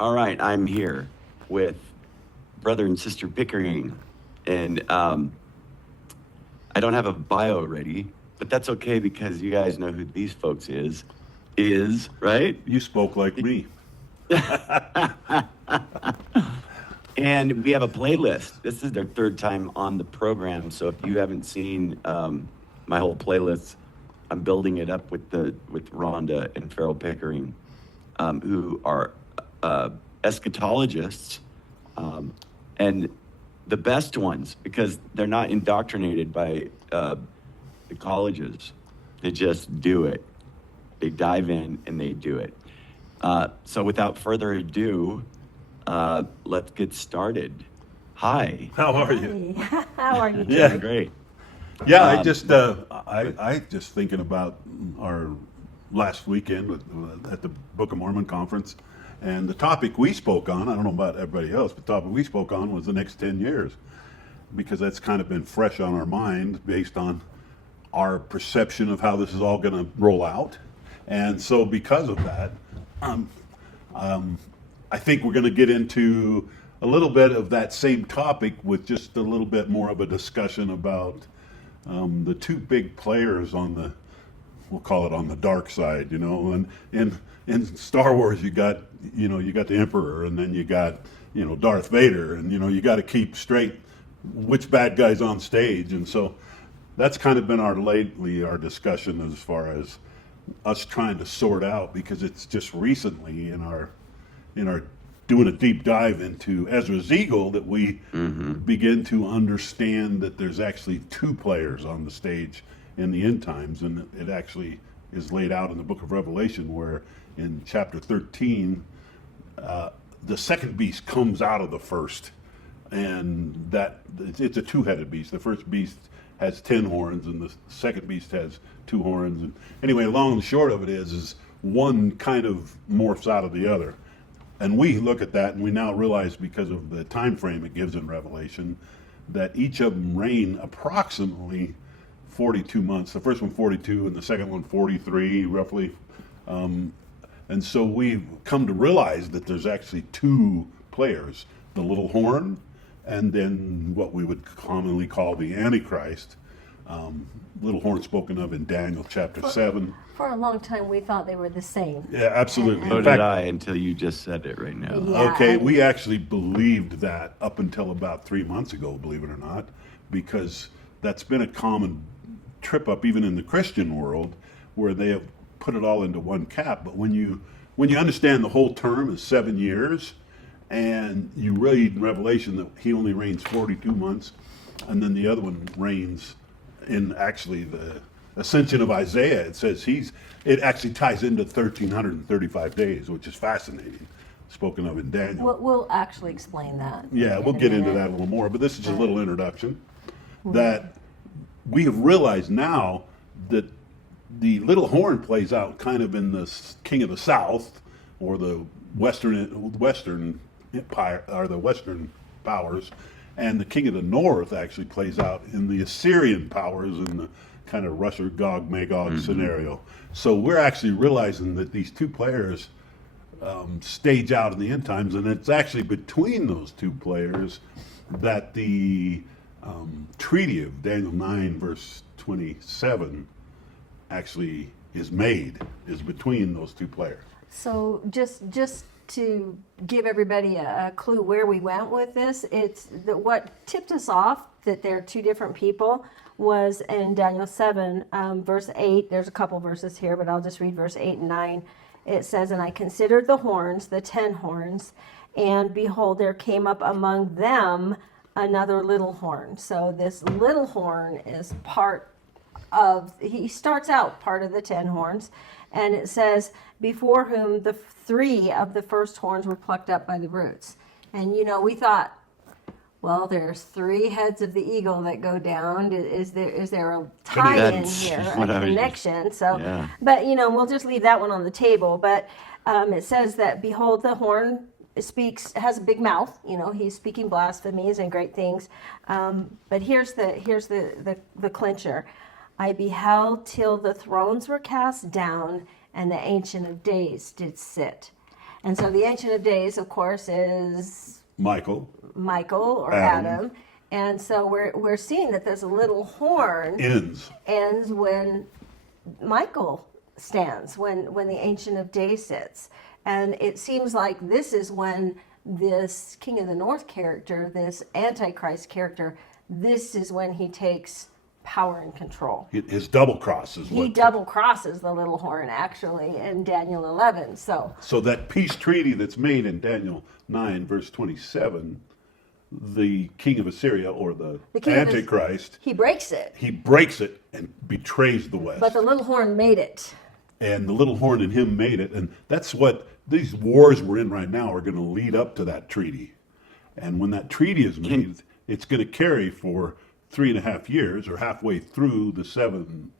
All right, I'm here with brother and sister Pickering, and I don't have a bio ready, but that's okay because you guys know who these folks is, right? You spoke like me. And we have a playlist. This is their third time on the program, so if you haven't seen my whole playlist, I'm building it up with Rhonda and Farrell Pickering, who are eschatologists, and the best ones, because they're not indoctrinated by the colleges. They just do it. They dive in and they do it. So without further ado, let's get started. Hi. How are you? How are you? Yeah, Great. Yeah, I just thinking about our last weekend at the Book of Mormon conference, and the topic we spoke on, I don't know about everybody else, but the topic we spoke on was the next 10 years, because that's kind of been fresh on our mind based on our perception of how this is all going to roll out. And so because of that, I think we're going to get into a little bit of that same topic with just a little bit more of a discussion about the two big players on the, we'll call it on the dark side, and in Star Wars you got the Emperor, and then you got, Darth Vader, and you got to keep straight which bad guy's on stage. And so that's kind of been our discussion as far as us trying to sort out, because it's just recently in our doing a deep dive into Ezra's Eagle that we begin to understand that there's actually two players on the stage in the end times, and it actually is laid out in the book of Revelation, where in chapter 13 the second beast comes out of the first, and that it's a two-headed beast. The first beast has 10 horns, and the second beast has 2 horns. And anyway, long and short of it is one kind of morphs out of the other. And we look at that, and we now realize, because of the time frame it gives in Revelation, that each of them reign approximately 42 months. The first one 42, and the second one 43, roughly. And so we've come to realize that there's actually two players: the little horn, and then what we would commonly call the Antichrist. Little horn spoken of in Daniel chapter 7. For a long time, we thought they were the same. Yeah, absolutely. So In did fact, I, until you just said it right now. Yeah. okay, we actually believed that up until about 3 months ago, believe it or not, because that's been a common trip up even in the Christian world, where they have put it all into one cap. But when you understand the whole term is 7 years, and you read in Revelation that he only reigns 42 months, and then the other one reigns in actually the Ascension of Isaiah, it says it actually ties into 1,335 days, which is fascinating, spoken of in Daniel. We'll actually explain that. Yeah, we'll get into that a little more, but this is a little introduction. That we have realized now that the little horn plays out kind of in the King of the South, or the Western Empire, or the Western powers, and the King of the North actually plays out in the Assyrian powers, in the kind of Russia, Gog, Magog scenario. So we're actually realizing that these two players stage out in the end times, and it's actually between those two players that the treaty of Daniel 9 verse 27 actually is between those two players. So just to give everybody a clue where we went with this, it's what tipped us off that they're two different people was in Daniel 7, verse 8. There's a couple verses here, but I'll just read verse 8 and 9. It says, "And I considered the horns, the 10 horns, and behold, there came up among them another little horn." So this little horn is he starts out part of the 10 horns, and it says, "Before whom the 3 of the first horns were plucked up by the roots." And we thought, well, there's 3 heads of the eagle that go down. Is there a tie-in here, a connection? So, but we'll just leave that one on the table. But it says that, "Behold, the horn has a big mouth." He's speaking blasphemies and great things. But here's the clincher: "I beheld till the thrones were cast down, and the Ancient of Days did sit. And so the Ancient of Days, of course, is Michael Michael or Adam. Adam. And so we're seeing that this little horn ends. when Michael stands, when the Ancient of Days sits. And it seems like this is when this King of the North character, this Antichrist character, this is when he takes power and control. His double cross is He what. double crosses the little horn actually in Daniel 11. So that peace treaty that's made in Daniel 9, verse 27, the king of Assyria, or the king of Antichrist, he breaks it, he breaks it and betrays the West. but the little horn made it. And the little horn in him made it. And that's what these wars we're in right now are going to lead up to that treaty. And when that treaty is made, it's going to carry for 3.5 years, or halfway through the seven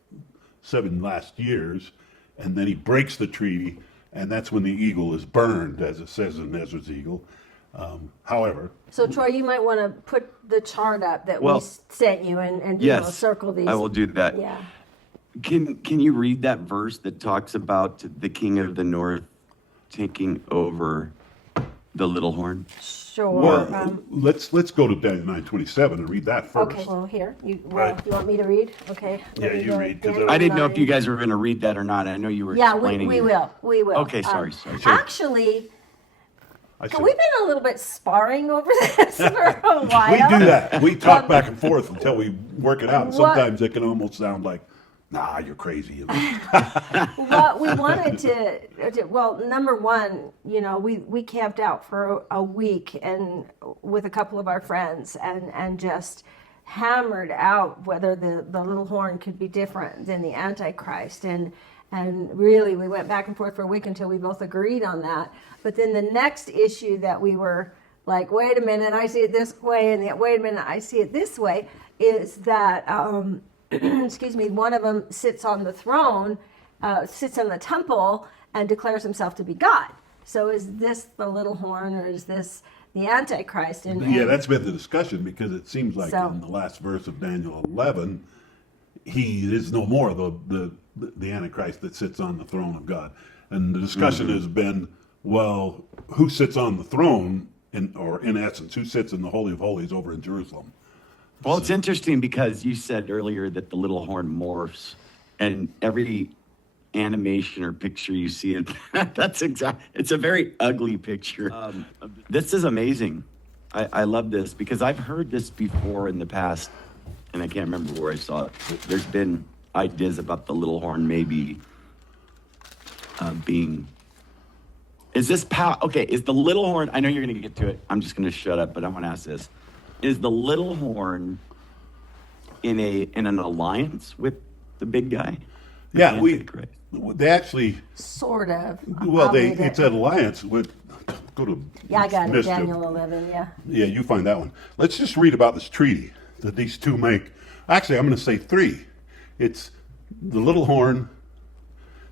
last years. And then he breaks the treaty, and that's when the eagle is burned, as it says in Ezra's eagle. However, So Troy, you might want to put the chart up that Well, we sent you and Yes, circle these. I will do that. Yeah. Can you read that verse that talks about the king of the north taking over the little horn? Sure. well, let's go to Daniel 9:27 and read that first. Okay, well, here. You Right. want me to read? Okay. Yeah, let me you go read, 'cause Daniel I didn't know if 9. you guys were going to read that or not. I know you were Yeah, explaining. we it. will. We will. Okay, sorry. Actually, I said, we've been a little bit sparring over this for a while. we do that. We talk back and forth until we work it out. And What- sometimes it can almost sound like, nah, you're crazy. What we wanted well, number one, we camped out for a week and with a couple of our friends and just hammered out whether the little horn could be different than the Antichrist. And really, we went back and forth for a week until we both agreed on that. But then the next issue that we were like, wait a minute, I see it this way, and wait a minute, I see it this way, is that, excuse me, one of them sits on the throne, sits in the temple, and declares himself to be God. So is this the little horn, or is this the Antichrist? Yeah, that's been the discussion, because it seems like So- in the last verse of Daniel 11, he is no more the Antichrist that sits on the throne of God. And the discussion has been, well, who sits on the throne, or in essence, who sits in the Holy of Holies over in Jerusalem? Well, it's interesting because you said earlier that the little horn morphs, and every animation or picture you see it, it's a very ugly picture. This is amazing. I love this because I've heard this before in the past, and I can't remember where I saw it. There's been ideas about the little horn maybe being. Is this okay? Is the little horn? I know you're going to get to it. I'm just going to shut up, but I want to ask this: is the little horn in an alliance with the big guy? Yeah, Antichrist? they actually, Sort of. well, I'll read it's an alliance with, go to. Yeah, I got it, Mischief. Daniel 11, yeah. Yeah, you find that one. Let's just read about this treaty that these two make. Actually, I'm going to say three. It's the little horn,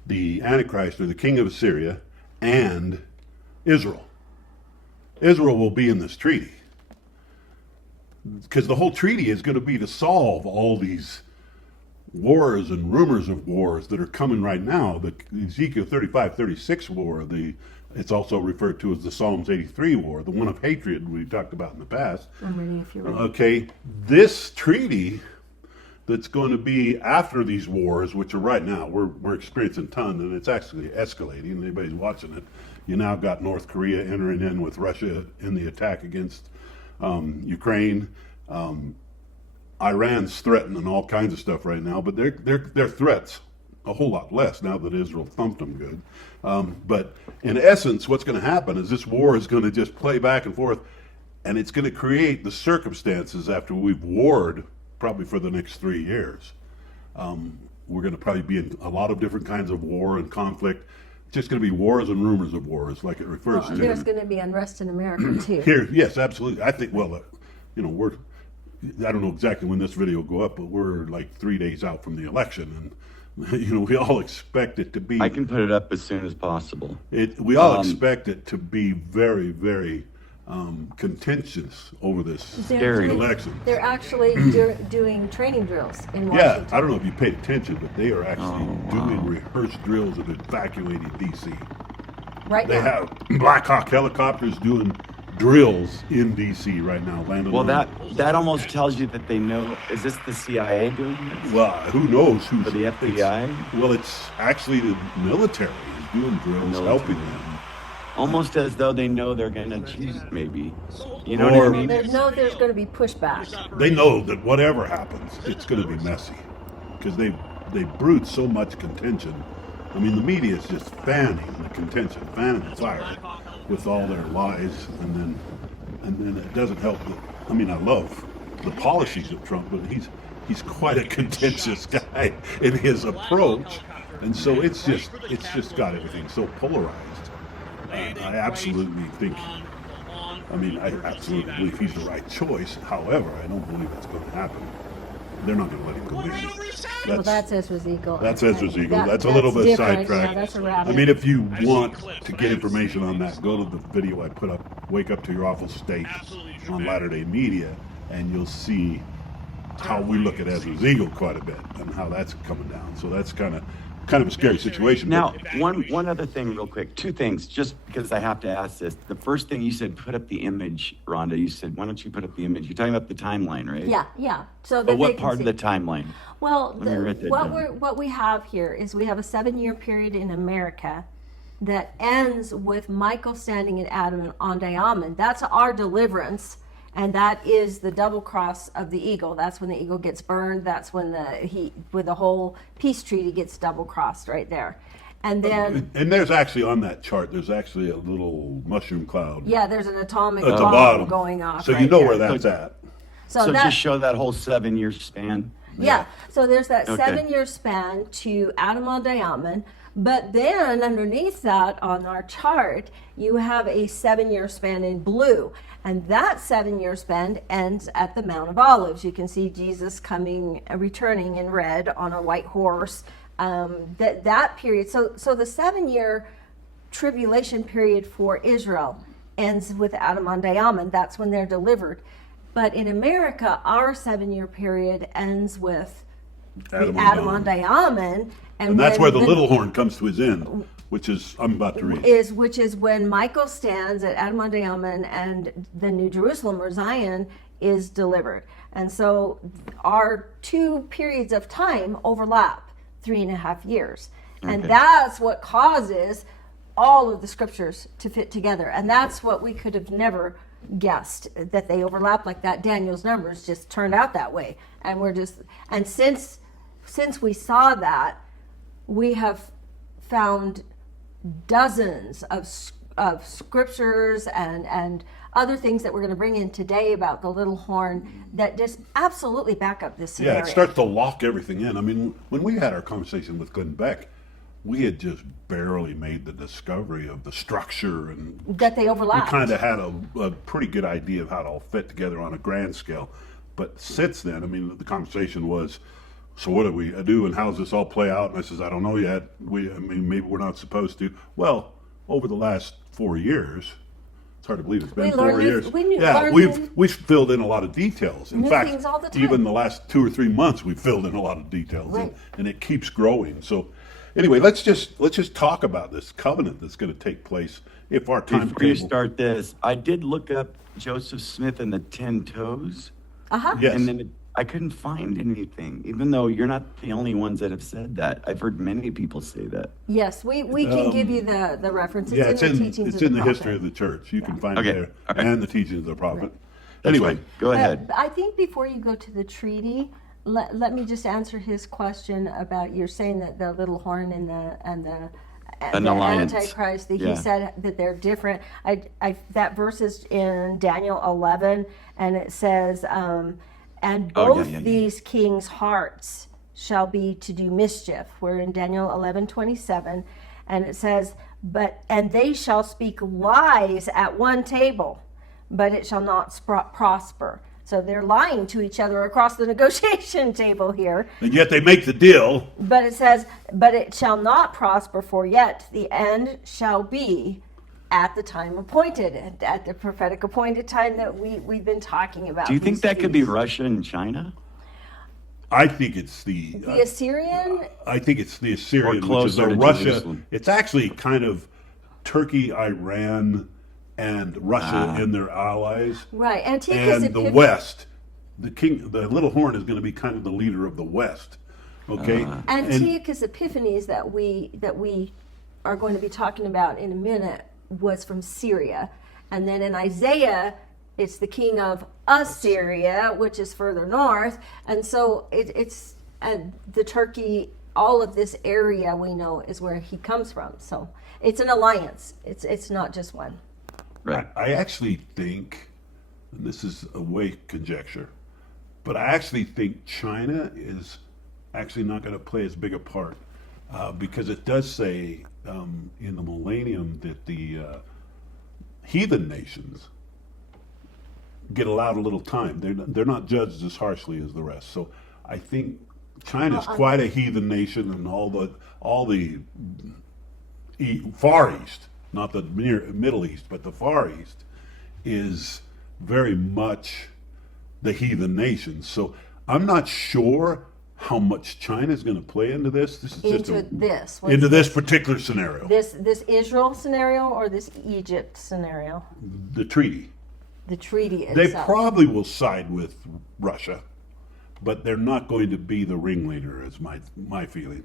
the Antichrist, or the king of Assyria, and Israel. Israel will be in this treaty. Because the whole treaty is going to be to solve all these wars and rumors of wars that are coming right now. The Ezekiel 35-36 war, it's also referred to as the Psalms 83 war, the one of hatred we talked about in the past. I'm ready if you're ready. Okay, this treaty that's going to be after these wars, which are right now, we're experiencing tons, and it's actually escalating. Anybody's watching it. You now got North Korea entering in with Russia in the attack against Ukraine. Iran's threatening all kinds of stuff right now, but their threats a whole lot less now that Israel thumped them good. But in essence, what's going to happen is this war is going to just play back and forth, and it's going to create the circumstances after we've warred probably for the next 3 years. We're going to probably be in a lot of different kinds of war and conflict. It's just going to be wars and rumors of wars, like it refers to. There's going to be unrest in America, too. Here, yes, absolutely. I think, well, I don't know exactly when this video will go up, but we're like 3 days out from the election, and we all expect it to be. I can put it up as soon as possible. We all expect it to be very, very contentious over this Scary. election. They're actually doing training drills in Yeah, Washington. I don't know if you paid attention, but they are actually doing rehearsed drills of evacuating D.C. Right They now. have Black Hawk helicopters doing drills in D.C. right now, landing Well, on. that almost tells you that they know. Is this the CIA doing this? Well, who knows who's For the FBI? It's actually the military is doing drills, Military. helping them. Almost as though they know they're going to cheat, maybe. You know what Or- I mean? There's going to be pushback. They know that whatever happens, it's going to be messy because they brood so much contention. I mean, the media is just fanning the contention, fanning the fire with all their lies, and then it doesn't help. I mean, I love the policies of Trump, but he's quite a contentious guy in his approach, and so it's just got everything so polarized. I absolutely think. I mean, I absolutely believe he's the right choice. However, I don't believe it's going to happen. They're not going to let him go in. Well, that's Ezra's Eagle. That's Ezra's Eagle. That- That's a little bit different. sidetracked. Yeah, that's a rabbit. I mean, if you want to get information on that, go to the video I put up, Wake Up to Your Awful State on Latter-day Media, and you'll see how we look at Ezra's Eagle quite a bit and how that's coming down. So that's kind of a scary situation. Now, one other thing real quick. Two things, just because I have to ask this. The first thing you said, put up the image, Rhonda. You said, why don't you put up the image? You're talking about the timeline, right? Yeah. So that But they what can part see. of the timeline? Well, Let me write that down. what we have here is we have a 7-year period in America that ends with Michael standing at Adam-ondi-Ahman. That's our deliverance, and that is the double cross of the eagle. That's when the eagle gets burned. That's when the whole peace treaty gets double crossed right there. And then And there's actually on that chart, there's actually a little mushroom cloud yeah, there's an atomic at the bomb bottom going off. So right you know there. where that's at. So that, just show that whole 7-year span. Yeah, so there's that Okay. 7-year span to Adam-ondi-Ahman, but then underneath that on our chart, you have a 7-year span in blue, and that 7-year span ends at the Mount of Olives. You can see Jesus returning in red on a white horse. That period, so the 7-year tribulation period for Israel ends with Adam-ondi-Ahman. That's when they're delivered. But in America, our 7-year period ends with Adam-ondi-Ahman, And that's where when the little horn comes to his end, which is, I'm about to read. which is when Michael stands at Adam-ondi-Ahman and the New Jerusalem or Zion is delivered. And so our two periods of time overlap 3.5 years. And Okay. that's what causes all of the scriptures to fit together. And that's what we could have never guessed, that they overlap like that. Daniel's numbers just turned out that way. And since we saw that, we have found dozens of scriptures and other things that we're going to bring in today about the little horn that just absolutely back up this scenario. Yeah, it starts to lock everything in. I mean, when we had our conversation with Glenn Beck, we had just barely made the discovery of the structure, and that they we overlap. kind of had a pretty good idea of how it all fit together on a grand scale. But since then, I mean, the conversation was, so what do we do, and how does this all play out? And I says, I don't know yet. I mean, maybe we're not supposed to. Well, over the last 4 years, it's hard to believe it's been We 4 learned years. learned We've filled in a lot of details. In New fact, things all the time. even the last 2 or 3 months, we've filled in a lot of details, Right. and it keeps growing. So, anyway, let's just talk about this covenant that's going to take place if our Before you timetable. start this, I did look up Joseph Smith and the 10 toes. Uh-huh. Yes. And then I couldn't find anything, even though you're not the only ones that have said that. I've heard many people say that. Yes, we can give you the reference. It's Yeah, in it's the in teachings it's of in the prophet. history of the church. You can find Okay, it there, all right. and the teachings of the prophet. That's Anyway, fine. Go ahead. I think before you go to the treaty, let me just answer his question about you're saying that the little horn and the alliance. Antichrist, that Yeah. he said that they're different. That verse is in Daniel 11, and it says, and both these kings' hearts shall be to do mischief. We're in Daniel 11:27, and it says, and they shall speak lies at one table, but it shall not prosper. So they're lying to each other across the negotiation table here. and yet they make the deal. But it says, but it shall not prosper, for yet the end shall be at the time appointed, at the prophetic appointed time that we've been talking about. Do you think these that could be feasts. Russia and China? I think it's the The Assyrian? I think it's the Assyrian, Or which is closer a to Russia. Jerusalem. It's actually kind of Turkey, Iran, and Russia and their allies, Right. Antiochus and the Epiphanes. West. The little horn is going to be kind of the leader of the West. Okay, and Antiochus Epiphanes that we are going to be talking about in a minute was from Syria, and then in Isaiah it's the king of Assyria, which is further north, and so it's the Turkey. All of this area we know is where he comes from. So it's an alliance. It's not just one. Right. I actually think, and this is a way conjecture, but I actually think China is actually not going to play as big a part because it does say in the millennium that the heathen nations get allowed a little time. They're not judged as harshly as the rest. So I think China's quite a heathen nation, and all the Far East, not the Middle East, but the Far East, is very much the heathen nation. So I'm not sure how much China is going to play into this. This is into this particular scenario. This Israel scenario or this Egypt scenario? The treaty. The treaty They itself. probably will side with Russia, but they're not going to be the ringleader, is my feeling.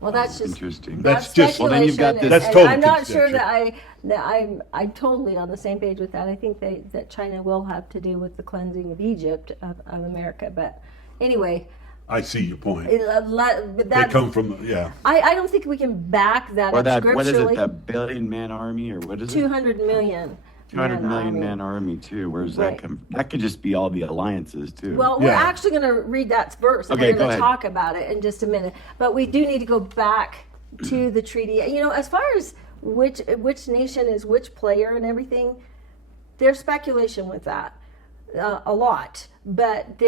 Well, that's just Interesting. That's just- well, then you've got speculation, this- That's and total I'm not sure conjecture. that I'm totally on the same page with that. I think that China will have to do with the cleansing of Egypt of America. But anyway, I see your point. but They that's, come from the, I don't think we can back that Or up that, what is it, scripturally. that billion-man army, or what is it? 200 million. 200 million army. man army, too. Where's Right. that come from? That could just be all the alliances, too. Well, we're Yeah. actually going to read that verse, and Okay, we're go going to ahead. talk about it in just a minute. But we do need to go back to the treaty. You know, as far as which nation is which player and everything, there's speculation with that a lot. But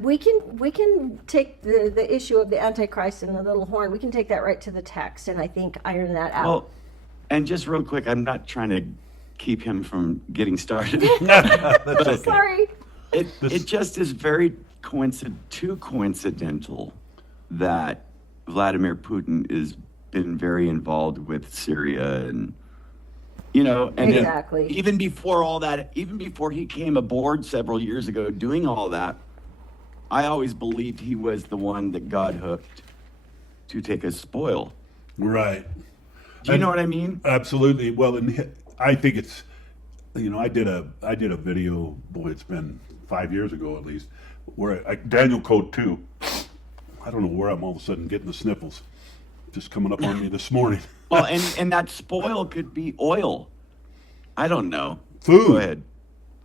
we can take the issue of the Antichrist and the little horn. We can take that right to the text, and I think iron that out. Well, and just real quick, I'm not trying to keep him from getting started. That's okay. Sorry. It just is very too coincidental that Vladimir Putin has been very involved with Syria, and and Exactly. even before all that, even before he came aboard several years ago doing all that, I always believed he was the one that God hooked to take a spoil. Right. Do you know what I mean? Absolutely. Well, and I think it's, I did a video, boy, it's been 5 years ago at least, where Daniel Code 2, I don't know where I'm all of a sudden getting the sniffles, just coming up on me this morning. Well, and that spoil could be oil. I don't know. Food. Go ahead.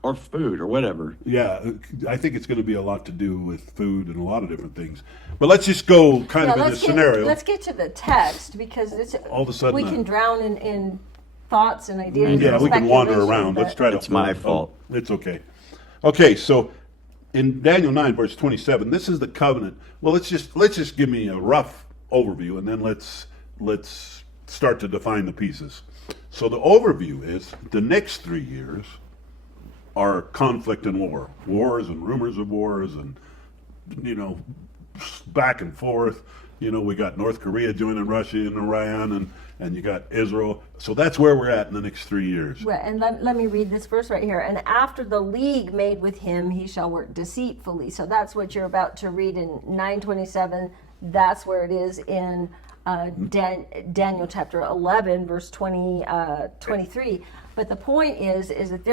Or food or whatever. Yeah, I think it's going to be a lot to do with food and a lot of different things. But let's just go kind of in this scenario. Let's get to the text because it's All of a sudden, we can drown in thoughts and ideas. Yeah, and we can wander speculation, around. Let's but- try to. It's my fault. It's okay. Okay, so in Daniel 9, verse 27, this is the covenant. Well, let's just give me a rough overview, and then let's start to define the pieces. So the overview is the next 3 years are conflict and wars and rumors of wars, and back and forth. We got North Korea joining Russia and Iran, and you got Israel. So that's where we're at in the next 3 years. Right, and let me read this verse right here. And after the league made with him, he shall work deceitfully. So that's what you're about to read in 9:27. That's where it is in Daniel chapter 11, verse 23. But the point is that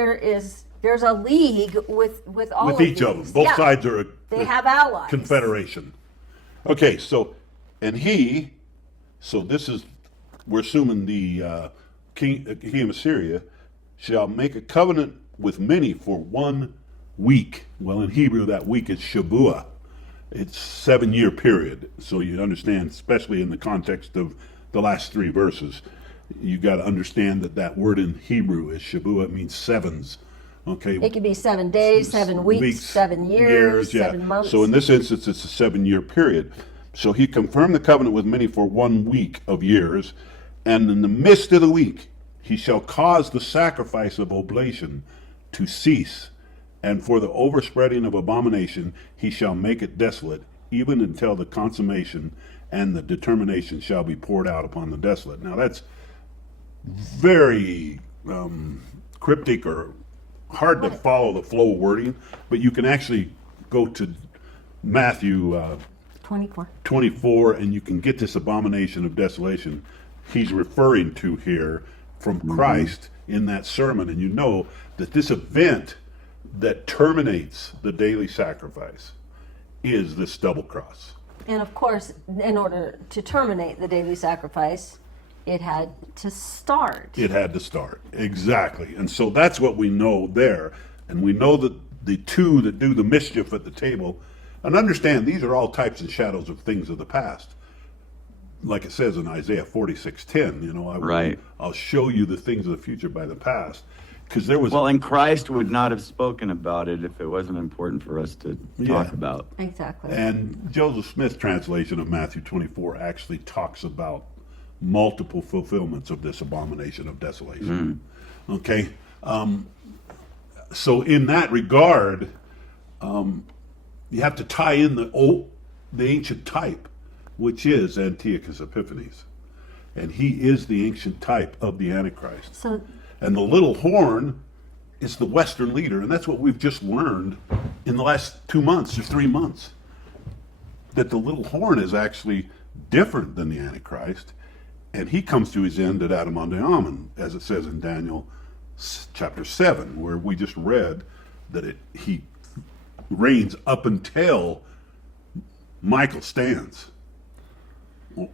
there's a league with all With of each of these. them. Both Yeah. sides are They have allies. confederation. Okay, so we're assuming the king of Assyria shall make a covenant with many for 1 week. Well, in Hebrew, that week is Shabuah. It's 7-year period. So you understand, especially in the context of the last 3 verses, you got to understand that word in Hebrew is Shabuah. It means sevens. Okay. It could be 7 days, 7 weeks, 7 years, yeah. 7 months. So in this instance, it's a 7-year period. So he confirmed the covenant with many for 1 week of years, and in the midst of the week he shall cause the sacrifice of oblation to cease, and for the overspreading of abomination he shall make it desolate, even until the consummation and the determination shall be poured out upon the desolate. Now very cryptic or hard to follow the flow of wording, but you can actually go to Matthew 24 and you can get this abomination of desolation he's referring to here from Christ in that sermon, and you know that this event that terminates the daily sacrifice is this double cross. And of course, in order to terminate the daily sacrifice, it had to start. It had to start, exactly. And so that's what we know there. And we know that the two that do the mischief at the table, and understand these are all types and shadows of things of the past. Like it says in Isaiah 46:10, you know, I'll show you the things of the future by the past. Because there was... Well, and Christ would not have spoken about it if it wasn't important for us to talk about. Exactly. And Joseph Smith's translation of Matthew 24 actually talks about multiple fulfillments of this abomination of desolation. Okay? So in that regard, you have to tie in the ancient type, which is Antiochus Epiphanes. And he is the ancient type of the Antichrist. So, and the little horn is the Western leader. And that's what we've just learned in the last 2 months or 3 months. That the little horn is actually different than the Antichrist. And he comes to his end at Adam-ondi-Ahman, as it says in Daniel chapter 7, where we just read that he reigns up until Michael stands,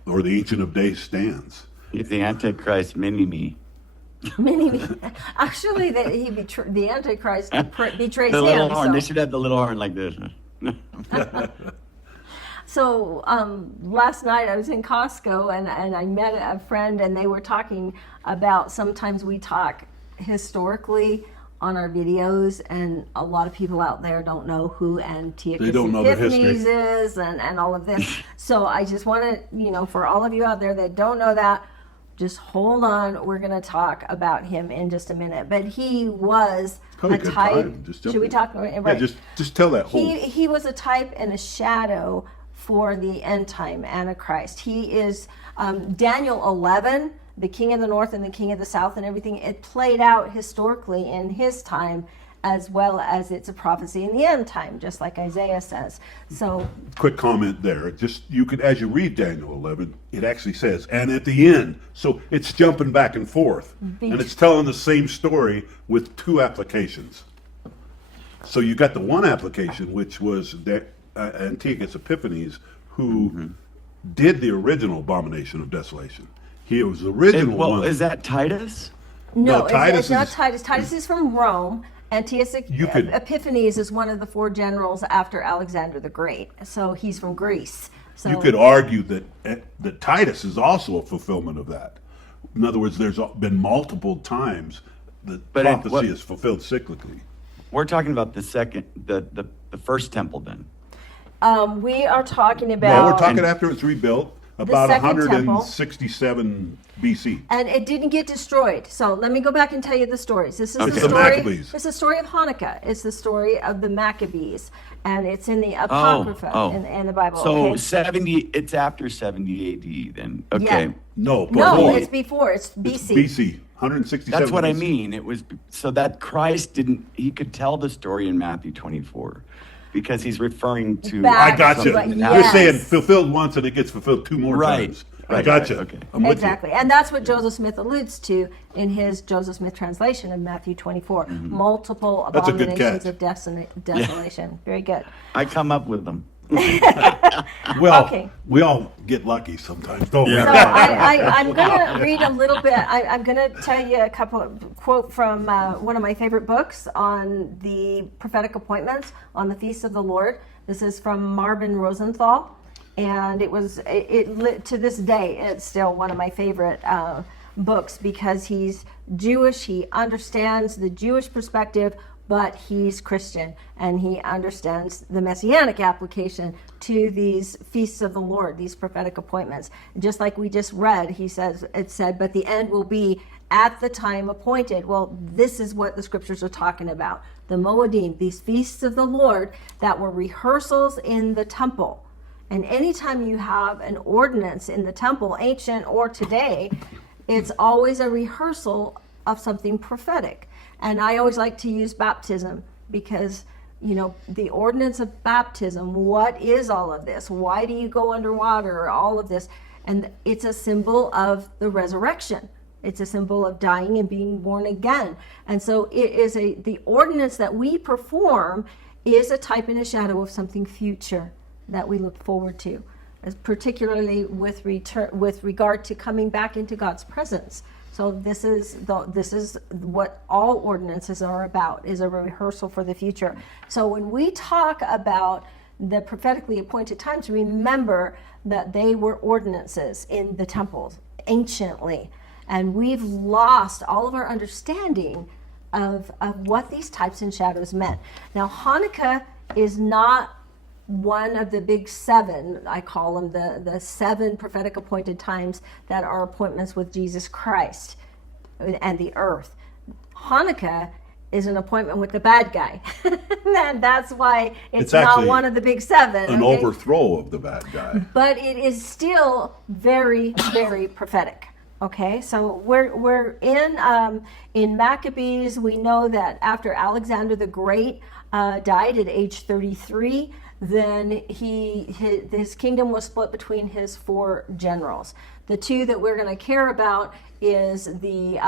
or the Ancient of Days stands. He's the Antichrist mini-me. Actually, the Antichrist betrays The him. little horn. So. They should have the little horn like this. So last night I was in Costco and I met a friend, and they were talking about sometimes we talk historically on our videos, and a lot of people out there don't know who Antiochus Epiphanes is and all of this. So I just want to, for all of you out there that don't know that, just hold on. We're going to talk about him in just a minute. But he was a type. Should we talk? Right. Yeah, just tell that whole. He was a type and a shadow for the end time Antichrist. He is Daniel 11, the king of the north and the king of the south and everything. It played out historically in his time, as well as it's a prophecy in the end time, just like Isaiah says. So, quick comment there. You could, as you read Daniel 11, it actually says, and at the end. So it's jumping back and forth, and it's telling the same story with two applications. So you got the one application, which was Antiochus Epiphanes, who did the original abomination of desolation. He was the original one. Is that Titus? No, it's not Titus. Titus is from Rome. Antiochus Epiphanes is one of the 4 generals after Alexander the Great. So he's from Greece. So you could argue that Titus is also a fulfillment of that. In other words, there's been multiple times that prophecy is fulfilled cyclically. We're talking about the first temple then. We are talking about... Well, we're talking after it's rebuilt, about 167 BC. And it didn't get destroyed. So let me go back and tell you the stories. This is the story. Maccabees. It's the story of Hanukkah. It's the story of the Maccabees, and it's in the Apocrypha in the Bible. So 70. It's after 70 AD then. Okay. Yeah. No, it's before. It's BC. It's BC. 167. That's what BC. I mean. It was so that Christ didn't. He could tell the story in Matthew 24. Because he's referring to... I got you. Yes. You're saying fulfilled once and it gets fulfilled 2 more times. I got you. Okay. I'm with exactly. And that's what Joseph Smith alludes to in his Joseph Smith translation of Matthew 24. Multiple abominations of desolation. Very good. I come up with them. Well, we all get lucky sometimes, don't we? So I'm going to read a little bit. I'm going to tell you a couple of quote from one of my favorite books on the prophetic appointments on the feasts of the Lord. This is from Marvin Rosenthal, and to this day it's still one of my favorite books because he's Jewish. He understands the Jewish perspective, but he's Christian, and he understands the messianic application to these feasts of the Lord, these prophetic appointments. Just like we just read, it said, but the end will be at the time appointed. Well, this is what the scriptures are talking about. The Moedim, these feasts of the Lord that were rehearsals in the temple. And anytime you have an ordinance in the temple, ancient or today, It's always a rehearsal of something prophetic. And I always like to use baptism because, the ordinance of baptism, what is all of this? Why do you go underwater? All of this. And it's a symbol of the resurrection. It's a symbol of dying and being born again. And so it is the ordinance that we perform is a type and a shadow of something future that we look forward to, particularly with regard to coming back into God's presence. So this is what all ordinances are about, is a rehearsal for the future. So when we talk about the prophetically appointed times, remember that they were ordinances in the temples anciently. And we've lost all of our understanding of what these types and shadows meant. Now, Hanukkah is not one of the big seven, I call them the seven prophetic appointed times that are appointments with Jesus Christ and the earth. Hanukkah is an appointment with the bad guy. And that's why it's not one of the big seven. An overthrow of the bad guy. But it is still very, very prophetic. Okay, so we're in Maccabees. We know that after Alexander the Great died at age 33, then his kingdom was split between his four generals. The two that we're going to care about is the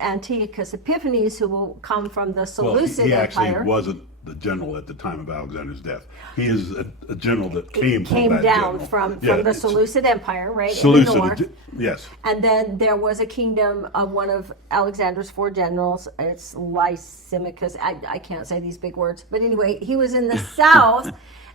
Antiochus Epiphanes, who will come from the Seleucid Empire. He Empire. actually wasn't the general at the time of Alexander's death. He is a general that came down from the Seleucid Empire, right? Seleucid, in the north. Yes. And then there was a kingdom of one of Alexander's four generals. It's Lysimachus. I can't say these big words, but anyway, he was in the south,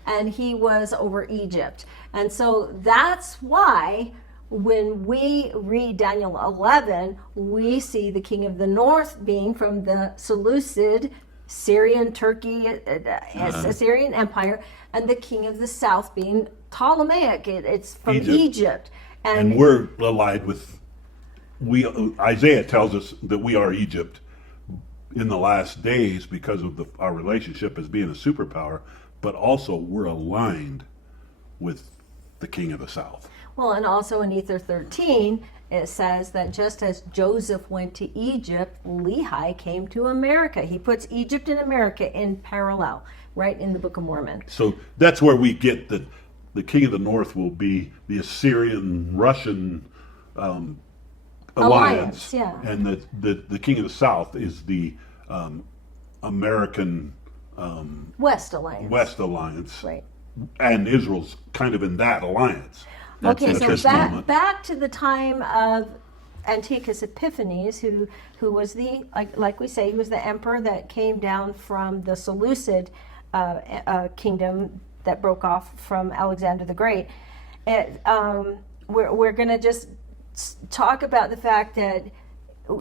and he was over Egypt. And so that's why when we read Daniel 11, we see the king of the north being from the Seleucid, Syrian, Turkey, Assyrian Empire, and the king of the south being Ptolemaic. It's from Egypt. And we're allied with, Isaiah tells us that we are Egypt in the last days because of our relationship as being a superpower, but also we're aligned with the king of the south. Well, and also in Ether 13, it says that just as Joseph went to Egypt, Lehi came to America. He puts Egypt and America in parallel, right in the Book of Mormon. So that's where we get that the king of the north will be the Assyrian-Russian alliance. Yeah. And the king of the south is the American West Alliance. Right. And Israel's kind of in that alliance. Okay, so back to the time of Antiochus Epiphanes, who was like we say, he was the emperor that came down from the Seleucid kingdom that broke off from Alexander the Great. We're going to just talk about the fact that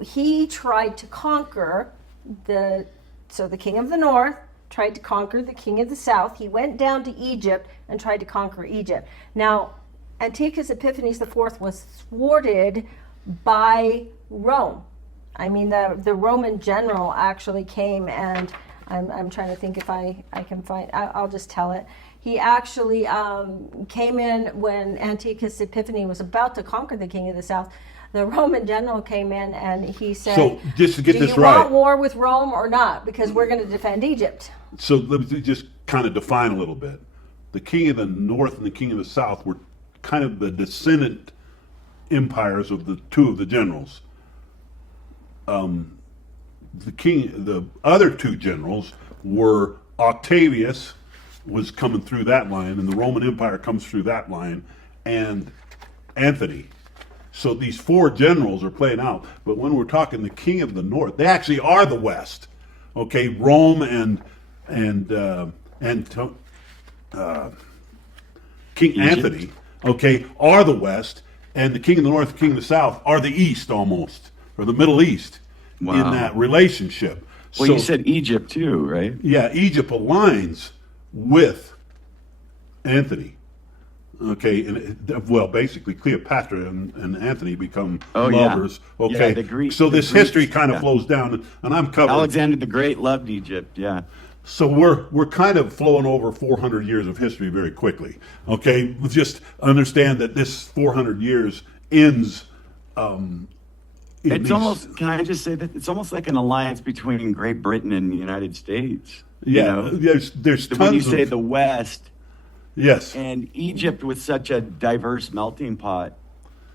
he tried to conquer the king of the north tried to conquer the king of the south. He went down to Egypt and tried to conquer Egypt. Now, Antiochus Epiphanes IV was thwarted by Rome. I mean, the Roman general actually came, and I'm trying to think if I can find, I'll just tell it. He actually came in when Antiochus Epiphanes was about to conquer the king of the south. The Roman general came in and he said, so just to get do this you right, want war with Rome or not? Because we're going to defend Egypt. So let me just kind of define a little bit. The king of the north and the king of the south were kind of the descendant empires of the two of the generals. The other two generals were Octavius, was coming through that line, and the Roman Empire comes through that line, and Anthony. So these four generals are playing out. But when we're talking the king of the north, they actually are the west. Okay, Rome and King Egypt. Anthony, okay, are the west, and the king of the north, the king of the south are the east almost, or the Middle East in that relationship. Well, so, you said Egypt too, right? yeah, Egypt aligns with Anthony. Okay, and well, basically Cleopatra and Anthony become lovers. Yeah. Okay, Yeah, the Greek, so this history Greeks, kind of flows down, and I'm covering. Alexander the Great loved Egypt. Yeah. So we're kind of flowing over 400 years of history very quickly. Okay, just understand that this 400 years ends It's almost, can I just say that it's almost like an alliance between Great Britain and the United States. Yeah, You know? there's tons When you say of, the West yes. and Egypt with such a diverse melting pot,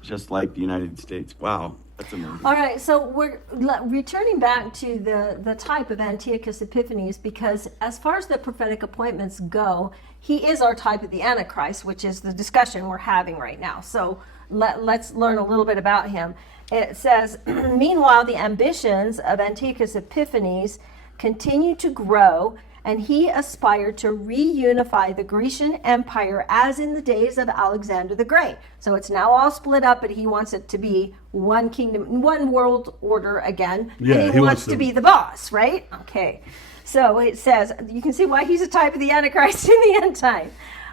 just like the United States. Wow, that's amazing. All right, so we're returning back to the type of Antiochus Epiphanes, because as far as the prophetic appointments go, he is our type of the Antichrist, which is the discussion we're having right now. So let's learn a little bit about him. It says, meanwhile, the ambitions of Antiochus Epiphanes continued to grow, and he aspired to reunify the Grecian Empire as in the days of Alexander the Great. So it's now all split up, but he wants it to be one kingdom, one world order again. Yeah, and he wants to be the boss, right? Okay. So it says, you can see why he's a type of the Antichrist in the end time.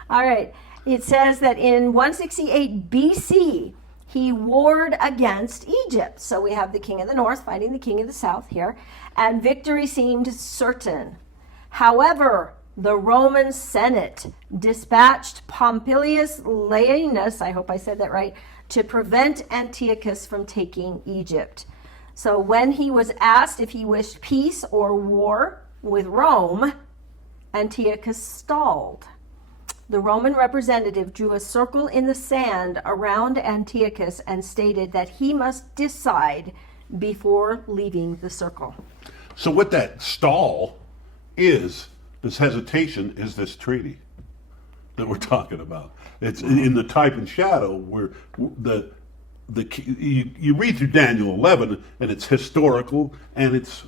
All right. It says that in 168 BC, he warred against Egypt. So we have the king of the north fighting the king of the south here, and victory seemed certain. However, the Roman Senate dispatched Pompilius Laenus, I hope I said that right, to prevent Antiochus from taking Egypt. So when he was asked if he wished peace or war with Rome, Antiochus stalled. The Roman representative drew a circle in the sand around Antiochus and stated that he must decide before leaving the circle. So what that stall is, this hesitation, is this treaty that we're talking about. It's in the type and shadow where you read through Daniel 11 and it's historical and it's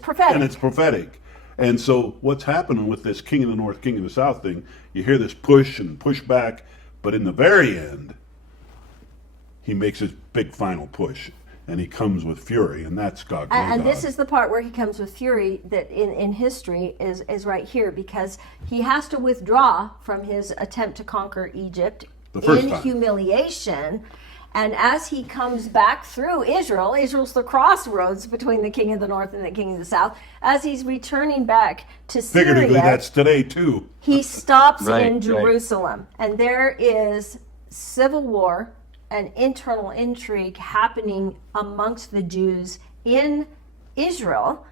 prophetic. And so what's happening with this king of the north, king of the south thing, you hear this push and push back, but in the very end, he makes his big final push. And he comes with fury, and that's God. And this is the part where he comes with fury that in history is right here, because he has to withdraw from his attempt to conquer Egypt in humiliation. And as he comes back through Israel's the crossroads between the king of the north and the king of the south. As he's returning back to Syria, figuratively, that's today too. He stops Right, in Jerusalem, and there is civil war and internal intrigue happening amongst the Jews in Israel.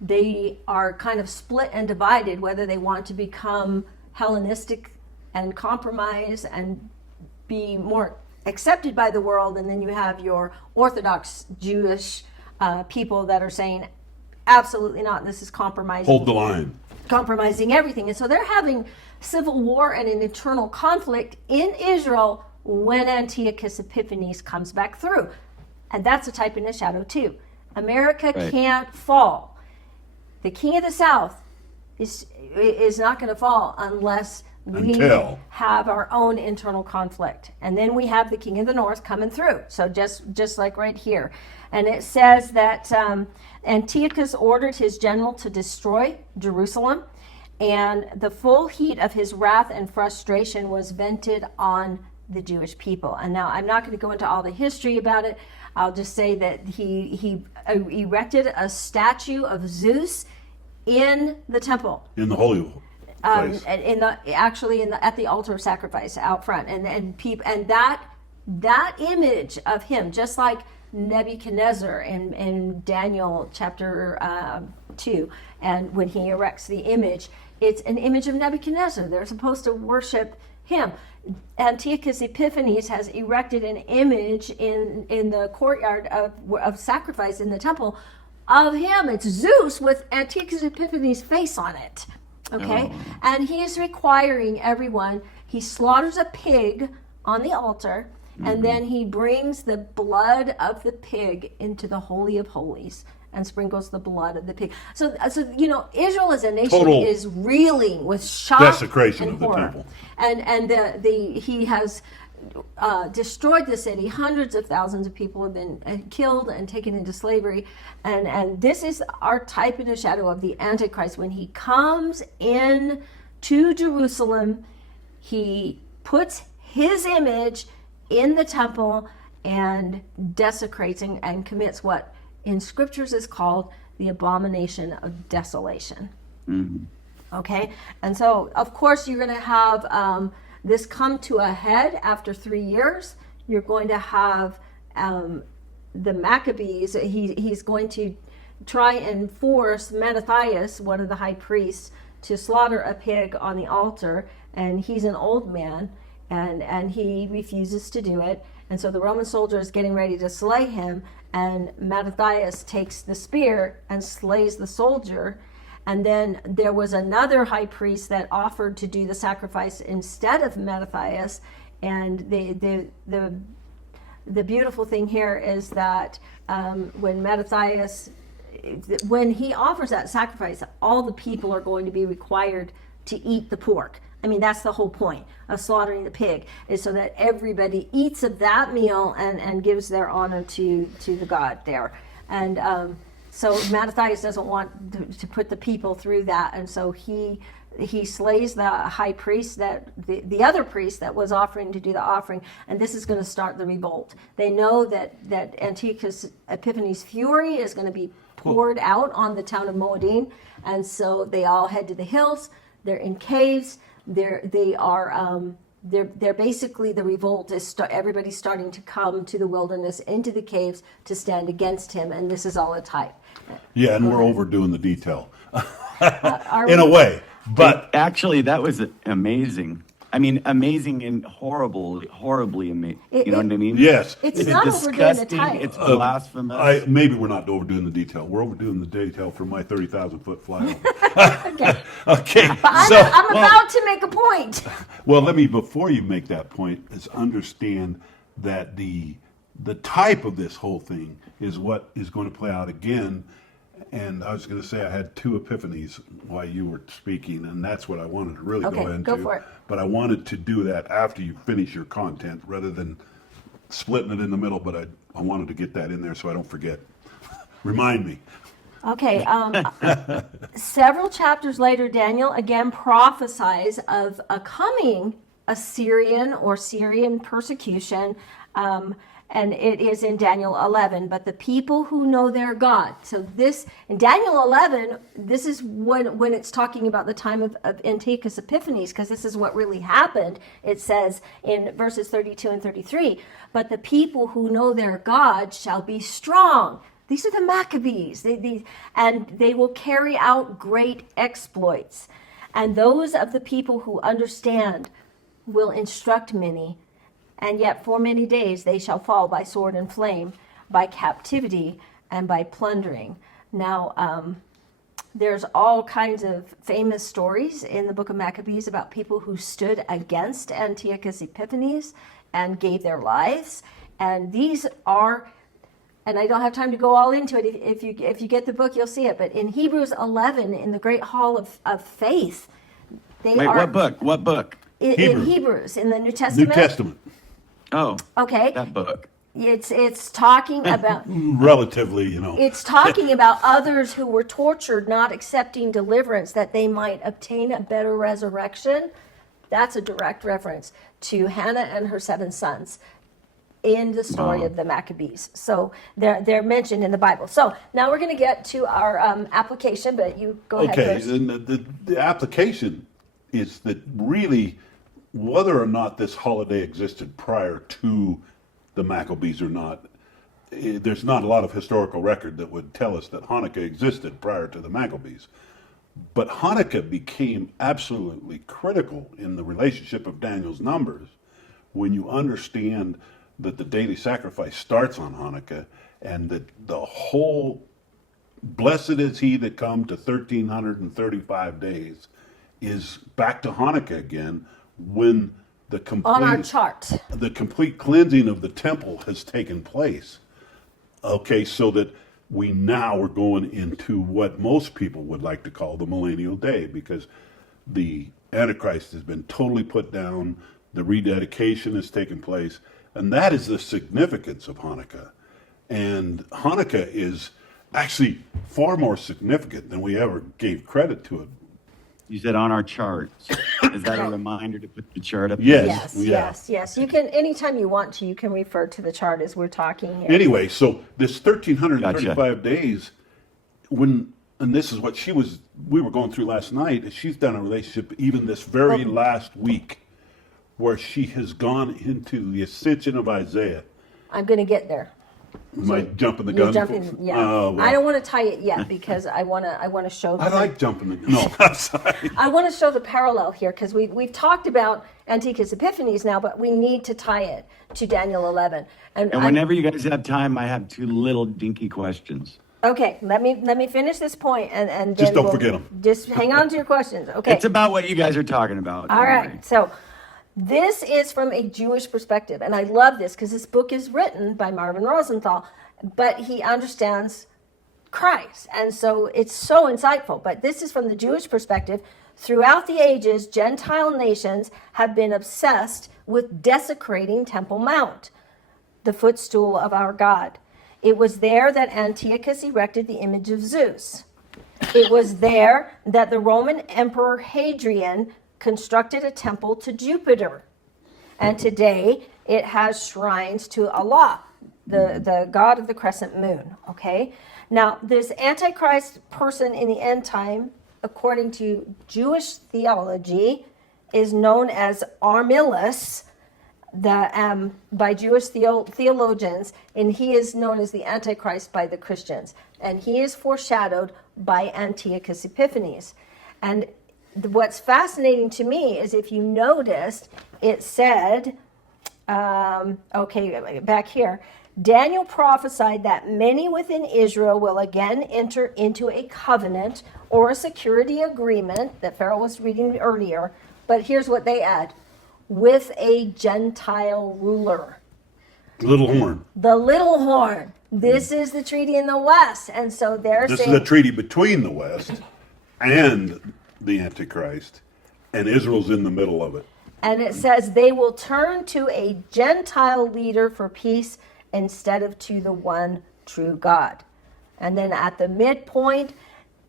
They are kind of split and divided whether they want to become Hellenistic and compromise and be more accepted by the world, and then you have your Orthodox Jewish people that are saying, absolutely not, this is compromising. Hold the line. Compromising everything. And so they're having civil war and an internal conflict in Israel when Antiochus Epiphanes comes back through. And that's a type in the shadow too. America can't fall. The king of the south is not going to fall unless we have our own internal conflict. And then we have the king of the north coming through. So just like right here. And it says that Antiochus ordered his general to destroy Jerusalem, and the full heat of his wrath and frustration was vented on the Jewish people. And now I'm not going to go into all the history about it. I'll just say that he erected a statue of Zeus in the temple, in the holy place, at the altar of sacrifice out front, and that image of him, just like Nebuchadnezzar in Daniel chapter 2, and when he erects the image, it's an image of Nebuchadnezzar. They're supposed to worship him. Antiochus Epiphanes has erected an image in the courtyard of sacrifice in the temple of him. It's Zeus with Antiochus Epiphanes' face on it. Okay? Oh. And he is requiring everyone, he slaughters a pig on the altar, and then he brings the blood of the pig into the Holy of Holies and sprinkles the blood of the pig. So Israel as a nation is reeling with shock, desecration and of the horror. temple. And he has destroyed the city. Hundreds of thousands of people have been killed and taken into slavery. And this is our type and a shadow of the Antichrist. When he comes in to Jerusalem, he puts his image in the temple and desecrates and commits what in scriptures is called the abomination of desolation. Mm-hmm. Okay? And so, of course, you're going to have this come to a head after 3 years. You're going to have the Maccabees, he's going to try and force Mattathias, one of the high priests, to slaughter a pig on the altar, and he's an old man, and he refuses to do it. And so the Roman soldier is getting ready to slay him, and Mattathias takes the spear and slays the soldier. And then there was another high priest that offered to do the sacrifice instead of Mattathias. And the beautiful thing here is that when Mattathias, when he offers that sacrifice, all the people are going to be required to eat the pork. I mean, that's the whole point of slaughtering the pig, is so that everybody eats of that meal and gives their honor to the god there. And so Mattathias doesn't want to put the people through that, and so he slays the high priest, that the other priest that was offering to do the offering, and this is going to start the revolt. They know that Antiochus Epiphanes' fury is going to be poured out on the town of Moedin, and so they all head to the hills. They're in caves. They're basically, the revolt is everybody's starting to come to the wilderness, into the caves, to stand against him, and this is all a type. Yeah, and we're overdoing the detail In a way. But actually, that was amazing. I mean, amazing and horribly amazing. You know what I mean? yes, It's not overdoing the disgusting. type. It's blasphemous. maybe we're not overdoing the detail. We're overdoing the detail for my 30,000-foot flyover. Okay. Okay, But I'm about to make a point. well, let me, before you make that point, is understand that the type of this whole thing is what is going to play out again. And I was going to say I had two epiphanies while you were speaking, and that's what I wanted to really Okay, go into. go for it. But I wanted to do that after you finish your content rather than splitting it in the middle, but I wanted to get that in there so I don't forget. Remind me. Okay. Several chapters later, Daniel again prophesies of a coming Assyrian or Syrian persecution. And it is in Daniel 11, but the people who know their God. So this, in Daniel 11, this is when it's talking about the time of Antiochus Epiphanes, because this is what really happened. It says in verses 32 and 33, but the people who know their God shall be strong. These are the Maccabees, and they will carry out great exploits. And those of the people who understand will instruct many. And yet for many days they shall fall by sword and flame, by captivity and by plundering. Now, there's all kinds of famous stories in the book of Maccabees about people who stood against Antiochus Epiphanes and gave their lives. And these are, and I don't have time to go all into it. If you get the book, you'll see it. But in Hebrews 11, in the Great Hall of Faith, they Wait, are... what book? In Hebrews, in the New Testament. New Testament. Oh, Okay. that book. It's talking about Relatively, it's talking about others who were tortured, not accepting deliverance, that they might obtain a better resurrection. That's a direct reference to Hannah and her 7 sons in the story of the Maccabees. So they're mentioned in the Bible. So now we're going to get to our application, but you go ahead Okay, first. and the application is that really, whether or not this holiday existed prior to the Maccabees or not, there's not a lot of historical record that would tell us that Hanukkah existed prior to the Maccabees. But Hanukkah became absolutely critical in the relationship of Daniel's numbers when you understand that the daily sacrifice starts on Hanukkah, and that the whole blessed is he that come to 1335 days is back to Hanukkah again, when the On our chart. complete cleansing of the temple has taken place. Okay, so that we now are going into what most people would like to call the millennial day, because the Antichrist has been totally put down, the rededication has taken place, and that is the significance of Hanukkah. And Hanukkah is actually far more significant than we ever gave credit to it. You said on our charts. Is that a reminder to put the chart up? Yes. Yes. You can, anytime you want to, you can refer to the chart as we're talking here. Anyway, so this 1335 days, and this is what we were going through last night, is she's done a relationship even this very last week, where she has gone into the Ascension of Isaiah. I'm going to get there. Am I jumping the You're gun? jumping, yeah. Oh, well. I don't want to tie it yet because I want to show. I like jumping the gun. No, I'm sorry. I want to show the parallel here because we've talked about Antiochus Epiphanes now, but we need to tie it to Daniel 11. And whenever you guys have time, I have two little dinky questions. Okay, let me finish this point and then Just don't forget 'em. Just hang on to your questions. Okay. It's about what you guys are talking about. All right. So this is from a Jewish perspective, and I love this because this book is written by Marvin Rosenthal, but he understands Christ, and so it's so insightful. But this is from the Jewish perspective. Throughout the ages, Gentile nations have been obsessed with desecrating Temple Mount, the footstool of our God. It was there that Antiochus erected the image of Zeus. It was there that the Roman Emperor Hadrian constructed a temple to Jupiter. And today it has shrines to Allah, the god of the crescent moon. Okay? Now, this Antichrist person in the end time, according to Jewish theology, is known as Armilus, by Jewish theologians, and he is known as the Antichrist by the Christians. And he is foreshadowed by Antiochus Epiphanes. And what's fascinating to me is if you noticed, it said, back here, Daniel prophesied that many within Israel will again enter into a covenant or a security agreement that Pharaoh was reading earlier. But here's what they add. With a Gentile ruler. Little horn. The little horn. This is the treaty in the West. And so they're This saying... is a treaty between the West and the Antichrist, and Israel's in the middle of it. And it says they will turn to a Gentile leader for peace instead of to the one true God. And then at the midpoint,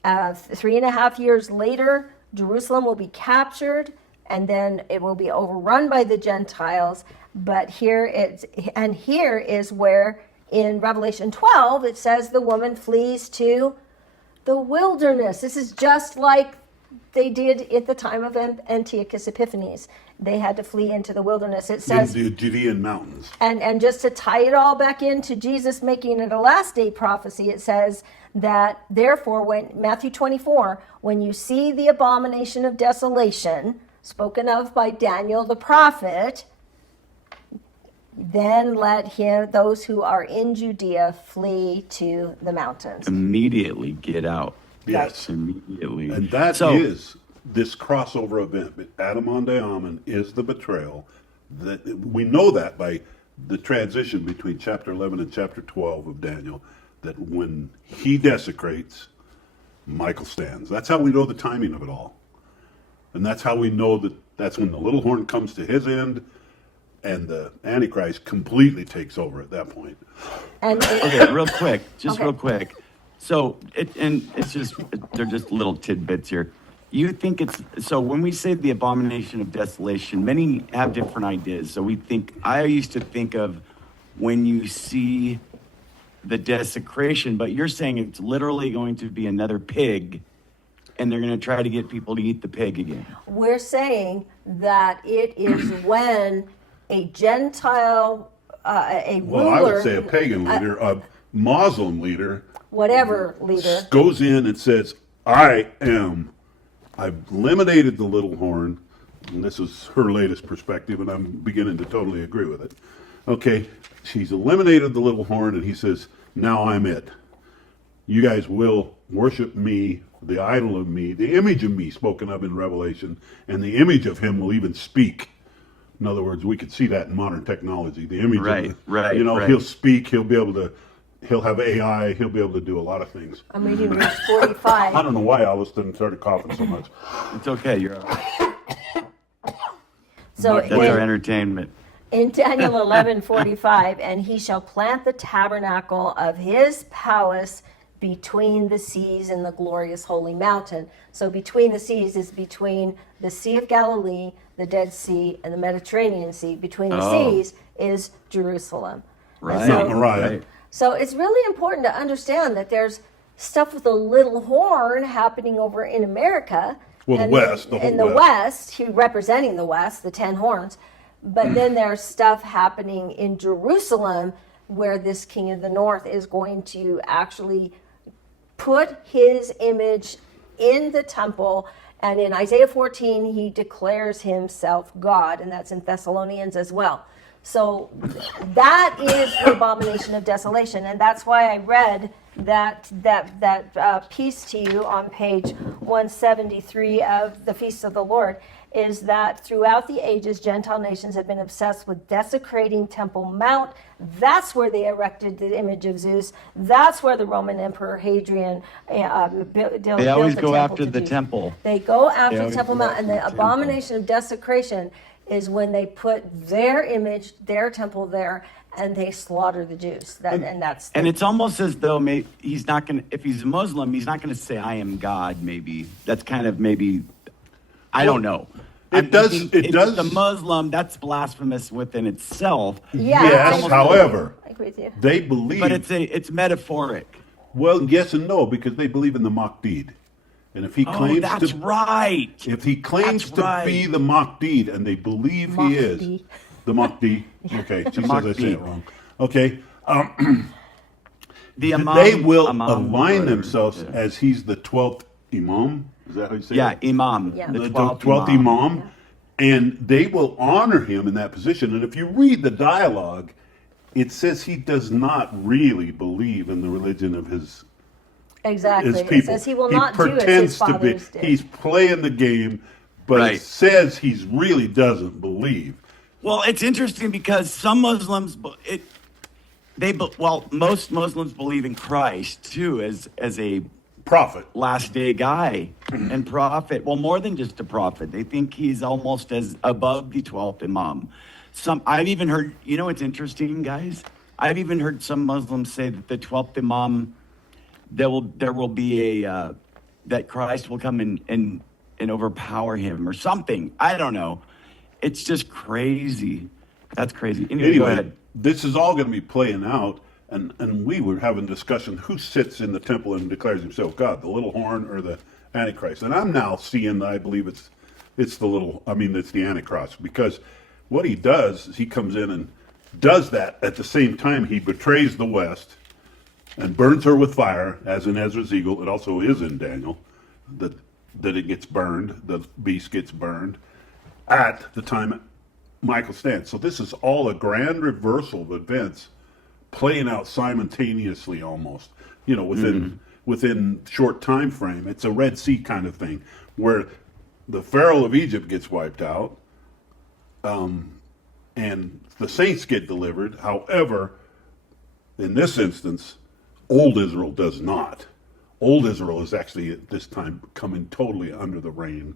3.5 years later, Jerusalem will be captured, and then it will be overrun by the Gentiles. But here is where in Revelation 12 it says the woman flees to the wilderness. This is just like they did at the time of Antiochus Epiphanes. They had to flee into the wilderness. It says In the Judean mountains. and just to tie it all back into Jesus making it a last day prophecy, it says that therefore when Matthew 24, when you see the abomination of desolation spoken of by Daniel the prophet, then let those who are in Judea flee to the mountains. Immediately get out. Yes. Immediately. And that is this crossover event. Adam-ondi-Ahman is the betrayal. That we know that by the transition between chapter 11 and chapter 12 of Daniel, that when he desecrates, Michael stands. That's how we know the timing of it all. And that's how we know that that's when the little horn comes to his end and the Antichrist completely takes over at that point. And Okay, real quick, Okay. real quick. So, they're just little tidbits here. You think so when we say the abomination of desolation, many have different ideas. So I used to think of when you see the desecration, but you're saying it's literally going to be another pig, and they're going to try to get people to eat the pig again. we're saying that it is when a Gentile, a ruler, Well, I would say a pagan leader, a Muslim leader, whatever leader, goes in and says, I've eliminated the little horn, and this is her latest perspective, and I'm beginning to totally agree with it. Okay, she's eliminated the little horn, and he says, now I'm it. You guys will worship me, the idol of me, the image of me spoken of in Revelation, and the image of him will even speak. In other words, we could see that in modern technology. The image of Right. he'll speak, he'll have AI, he'll be able to do a lot of things. I'm reading verse I 45. don't know why all of a sudden started coughing so much. It's okay. You're all right. So That's our in, entertainment. in Daniel 11:45, and he shall plant the tabernacle of his palace between the seas and the glorious holy mountain. So between the seas is between the Sea of Galilee, the Dead Sea, and the Mediterranean Sea. Between the seas is Jerusalem. And Right. so- Mariah. Right. So it's really important to understand that there's stuff with a little horn happening over in America. Well, the and West, the whole in the West. West, he representing the West, the 10 horns. But then there's stuff happening in Jerusalem where this king of the north is going to actually put his image in the temple. And in Isaiah 14, he declares himself God, and that's in Thessalonians as well. So that is the abomination of desolation, and that's why I read that piece to you on page 173 of the Feast of the Lord, is that throughout the ages, Gentile nations have been obsessed with desecrating Temple Mount. That's where they erected the image of Zeus. That's where the Roman Emperor Hadrian built They always the go temple after to the Zeus. temple. They go after the always Temple go Mount, after and the the temple. abomination of desecration is when they put their image, their temple there, and they slaughter the Jews. And it's almost as though he's not going to, if he's a Muslim, he's not going to say, I am God, maybe. That's kind of maybe, I don't know. It does. It does. The Muslim, that's blasphemous within itself. Yeah, Yes, however, I agree with you. they believe. But it's metaphoric. Well, yes and no, because they believe in the Mahdi. And if he claims that's to, right. if he claims That's to right. be the Mahdi, and they believe he is Mahdi. the Mahdi, okay, she says I Mahdi. say it wrong. Okay, The Imam, they will Imam, align whatever. themselves as he's the 12th Imam. Is that how you say Yeah, it? Imam. Yeah. The 12th 12th Imam, and they will honor him in that position. And if you read the dialogue, it says he does not really believe in the religion of his Exactly. people. It says he will not do as his pretends to be. fathers did. He's playing the game, but Right. it says he's really doesn't believe. Well, it's interesting because some Muslims, most Muslims believe in Christ too as a Prophet. last day guy and prophet. Well, more than just a prophet. They think he's almost as above the 12th Imam. I've even heard, it's interesting, guys. I've even heard some Muslims say that the 12th Imam, there will be that Christ will come and overpower him or something. I don't know. It's just crazy. That's crazy. Anyway, go ahead. This is all going to be playing out, and we were having discussion who sits in the temple and declares himself God, the little horn or the Antichrist. And I'm now seeing that I believe it's the Antichrist, because what he does is he comes in and does that at the same time he betrays the West and burns her with fire, as in Ezra's eagle. It also is in Daniel that it gets burned, the beast gets burned at the time Michael stands. So this is all a grand reversal of events playing out simultaneously almost, within short time frame. It's a Red Sea kind of thing where the Pharaoh of Egypt gets wiped out, and the saints get delivered. However, in this instance, Old Israel does not. Old Israel is actually at this time coming totally under the reign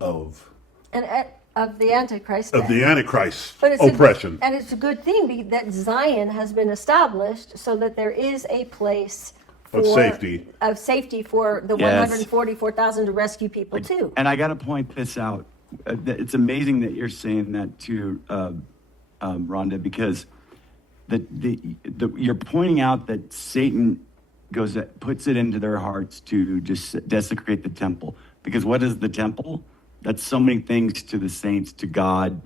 of the Antichrist. the Antichrist But it's oppression. and it's a good thing that Zion has been established so that there is a place Of safety. For the Yes. 144,000 to rescue people too. And I got to point this out. It's amazing that you're saying that too, Rhonda, because you're pointing out that Satan puts it into their hearts to just desecrate the temple. Because what is the temple? That's so many things to the saints, to God.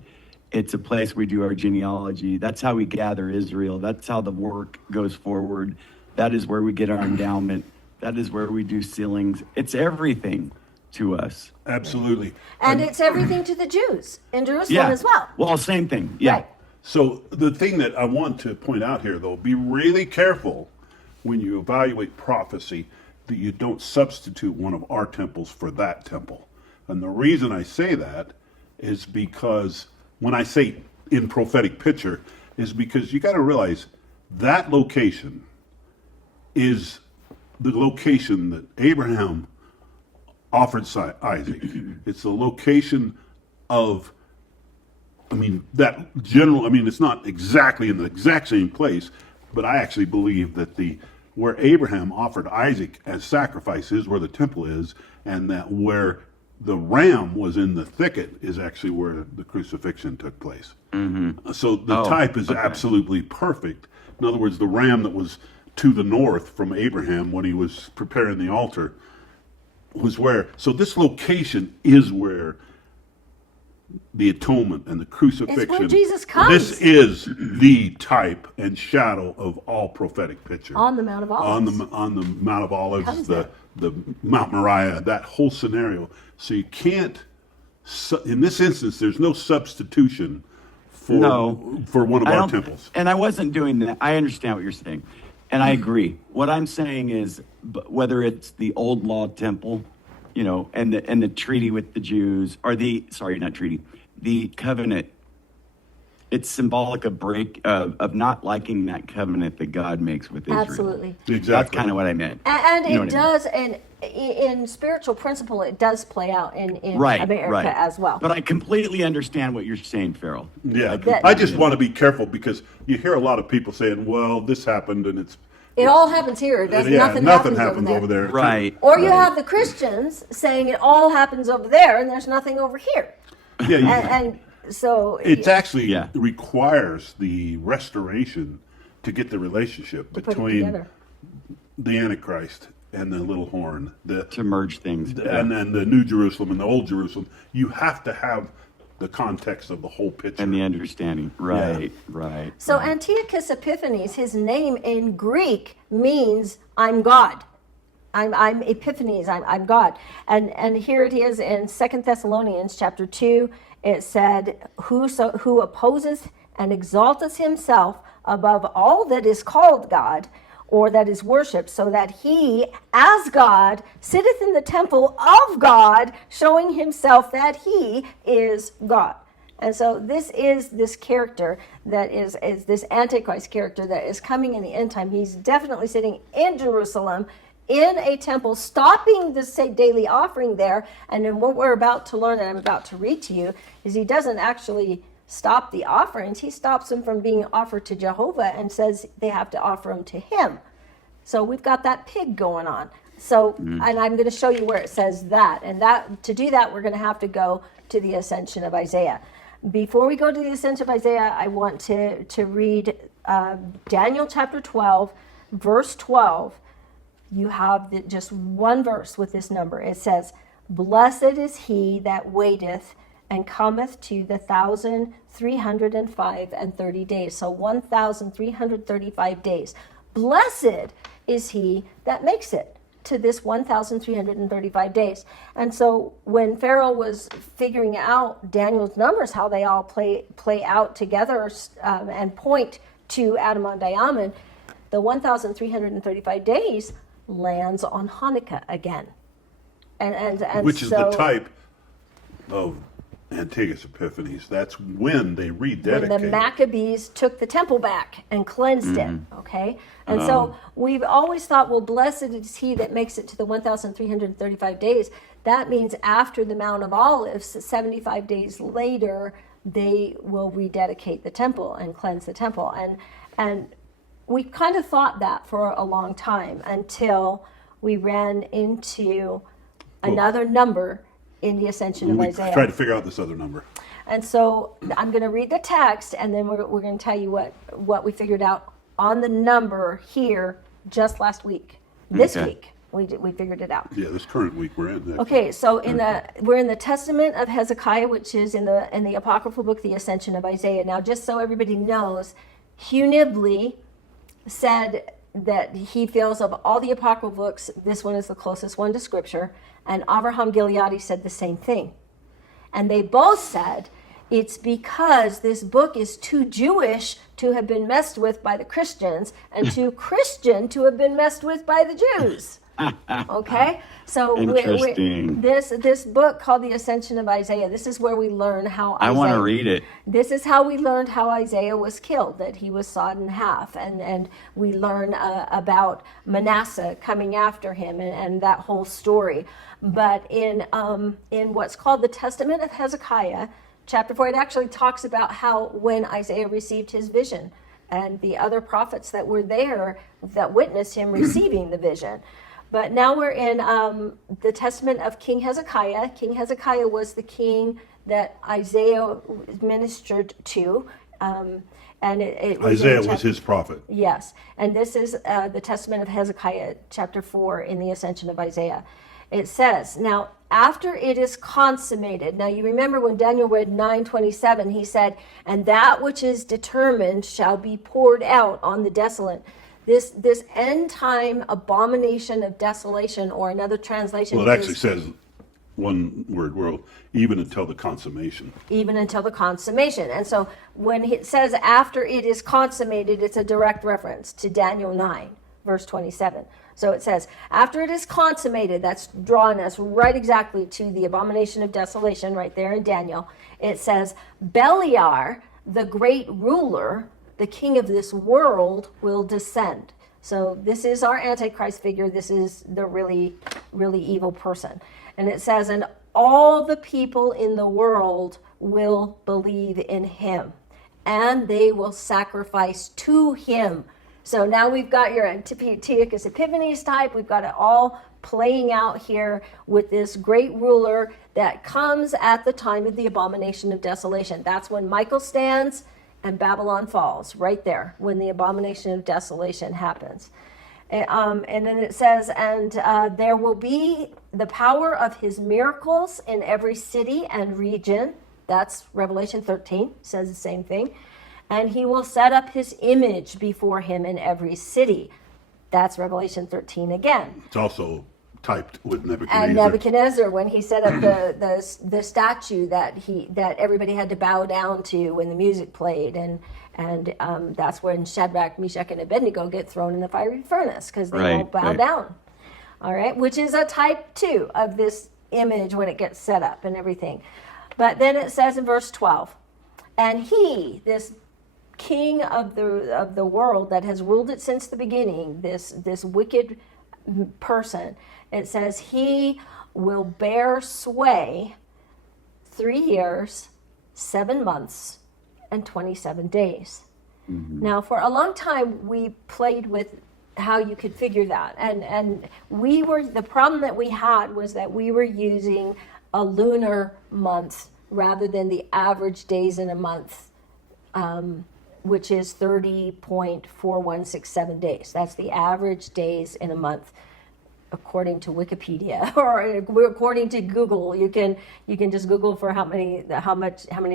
It's a place we do our genealogy. That's how we gather Israel. That's how the work goes forward. That is where we get our endowment. That is where we do sealings. It's everything to us. Absolutely. And it's everything to the Jews in Jerusalem as well. Well, same thing. Yeah. Right. So the thing that I want to point out here, though, be really careful when you evaluate prophecy that you don't substitute one of our temples for that temple. And the reason I say that is because when I say in prophetic picture is because you got to realize that location is the location that Abraham offered Isaac. It's the location of, it's not exactly in the exact same place, but I actually believe that where Abraham offered Isaac as sacrifice is where the temple is, and that where the ram was in the thicket is actually where the crucifixion took place. Mm-hmm. So the type is absolutely perfect. In other words, the ram that was to the north from Abraham when he was preparing the altar was where. So this location is where the atonement and the crucifixion. It's where Jesus comes. This is the type and shadow of all prophetic picture. On the Mount of Olives. On the Mount of Olives, Comes the Mount Moriah, that whole scenario. So you can't, in this instance, there's no substitution for one of our temples. And I wasn't doing that. I understand what you're saying. And I agree. What I'm saying is, whether it's the old law temple, you know, and the treaty with the Jews, or the covenant, it's symbolic of not liking that covenant that God makes with Israel. Absolutely. Exactly. That's kind of what I meant. And You know it what I mean? does, and in spiritual principle, it does play out in Right, America right. as well. But I completely understand what you're saying, Farrell. Yeah, That- I just want to be careful because you hear a lot of people saying, well, this happened and It all happens here. Nothing happens over there. Right. Or you right. have the Christians saying it all happens over there and there's nothing over here. Yeah, And so it's actually Yeah. requires the restoration to get the relationship to put it between together. the Antichrist and the little horn, to merge things. and then the New Jerusalem and the Old Jerusalem. You have to have the context of the whole picture. And the understanding. Right, right. So Antiochus Epiphanes, his name in Greek means I'm God. I'm Epiphanes, I'm God. And here it is in 2 Thessalonians chapter 2. It said, who opposes and exalteth himself above all that is called God, or that is worshipped, so that he, as God, sitteth in the temple of God, showing himself that he is God. And so this is this character that is this Antichrist character that is coming in the end time. He's definitely sitting in Jerusalem, in a temple, stopping the daily offering there. And then what we're about to learn, and I'm about to read to you, is he doesn't actually stop the offerings. He stops them from being offered to Jehovah and says they have to offer them to him. So we've got that pig going on. So, and I'm going to show you where it says that. And that to do that, we're going to have to go to the Ascension of Isaiah. Before we go to the Ascension of Isaiah, I want to read Daniel chapter 12, verse 12. You have just one verse with this number. It says, "Blessed is he that waiteth and cometh to the 1,305 and 30 days." So 1,335 days. Blessed is he that makes it to this 1,335 days. And so when Pharaoh was figuring out Daniel's numbers, how they all play out together and point to Adam-ondi-Ahman, the 1,335 days lands on Hanukkah again. And which is the type of Antiochus Epiphanes. That's when they rededicate. When the Maccabees took the temple back and cleansed it, okay? And so we've always thought, well, blessed is he that makes it to the 1,335 days. That means after the Mount of Olives, 75 days later, they will rededicate the temple and cleanse the temple. And we kind of thought that for a long time until we ran into another number in the Ascension of we Isaiah. tried to figure out this other number. And so I'm going to read the text, and then we're going to tell you what we figured out on the number here just last week. This week, we figured it out. Yeah, this current week we're in. Okay, so we're in the Testament of Hezekiah, which is in the apocryphal book, the Ascension of Isaiah. Now, just so everybody knows, Hugh Nibley said that he feels of all the apocryphal books, this one is the closest one to Scripture, and Avraham Gileadi said the same thing. And they both said it's because this book is too Jewish to have been messed with by the Christians and too Christian to have been messed with by the Jews. Okay? So Interesting. This book called The Ascension of Isaiah, this is where we learn how Isaiah... I want to read it. This is how we learned how Isaiah was killed, that he was sawed in half. And we learn about Manasseh coming after him and that whole story. But in what's called the Testament of Hezekiah, chapter 4, it actually talks about how when Isaiah received his vision and the other prophets that were there that witnessed him receiving the vision. But now we're in the Testament of King Hezekiah. King Hezekiah was the king that Isaiah ministered to. And it was Isaiah was his prophet. Yes. And this is the Testament of Hezekiah, chapter 4, in the Ascension of Isaiah. It says, now after it is consummated. Now you remember when Daniel read 9:27, he said, and that which is determined shall be poured out on the desolate. This end time abomination of desolation, or another translation. Well, it actually says one word, well, even until the consummation. Even until the consummation. And so when it says after it is consummated, it's a direct reference to Daniel 9, verse 27. So it says, after it is consummated, that's drawing us right exactly to the abomination of desolation right there in Daniel. It says, Beliar, the great ruler, the king of this world, will descend. So this is our Antichrist figure. This is the really, really evil person. And it says, and all the people in the world will believe in him, and they will sacrifice to him. So now we've got your Antiochus Epiphanes type. We've got it all playing out here with this great ruler that comes at the time of the abomination of desolation. That's when Michael stands and Babylon falls, right there, when the abomination of desolation happens. And then it says, and there will be the power of his miracles in every city and region. That's Revelation 13, says the same thing. And he will set up his image before him in every city. That's Revelation 13 again. It's also typed with Nebuchadnezzar. And Nebuchadnezzar, when he set up the statue that everybody had to bow down to when the music played, and that's when Shadrach, Meshach, and Abednego get thrown in the fiery furnace because they won't bow down. All right, which is a type 2 of this image when it gets set up and everything. But then it says in verse 12, and he, this king of the world that has ruled it since the beginning, this wicked person, it says he will bear sway 3 years, 7 months, and 27 days. Mm-hmm. Now, for a long time, we played with how you could figure that. And the problem that we had was that we were using a lunar month rather than the average days in a month, which is 30.4167 days. That's the average days in a month, according to Wikipedia or according to Google. You can just Google for how many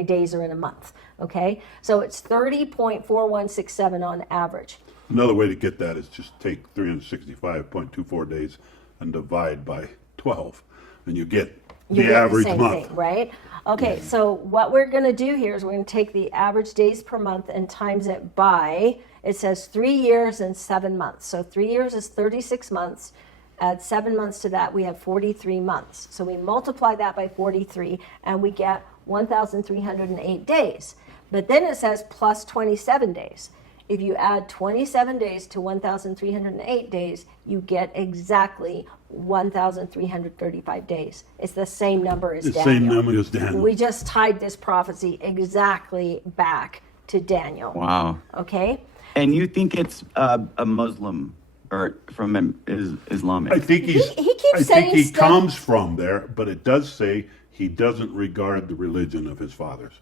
days are in a month. Okay, so it's 30.4167 on average. Another way to get that is just take 365.24 days and divide by 12, and you get the average month. Thing, right? Okay, so what we're going to do here is we're going to take the average days per month and times it by, it says 3 years and 7 months. So 3 years is 36 months. Add 7 months to that, we have 43 months. So we multiply that by 43 and we get 1,308 days. But then it says plus 27 days. If you add 27 days to 1,308 days, you get exactly 1,335 days. It's the same number as Daniel. The same number as Daniel. We just tied this prophecy exactly back to Daniel. Wow. Okay? And you think it's a Muslim or from Islamic? I think he keeps saying he stuff. comes from there, but it does say he doesn't regard the religion of his fathers.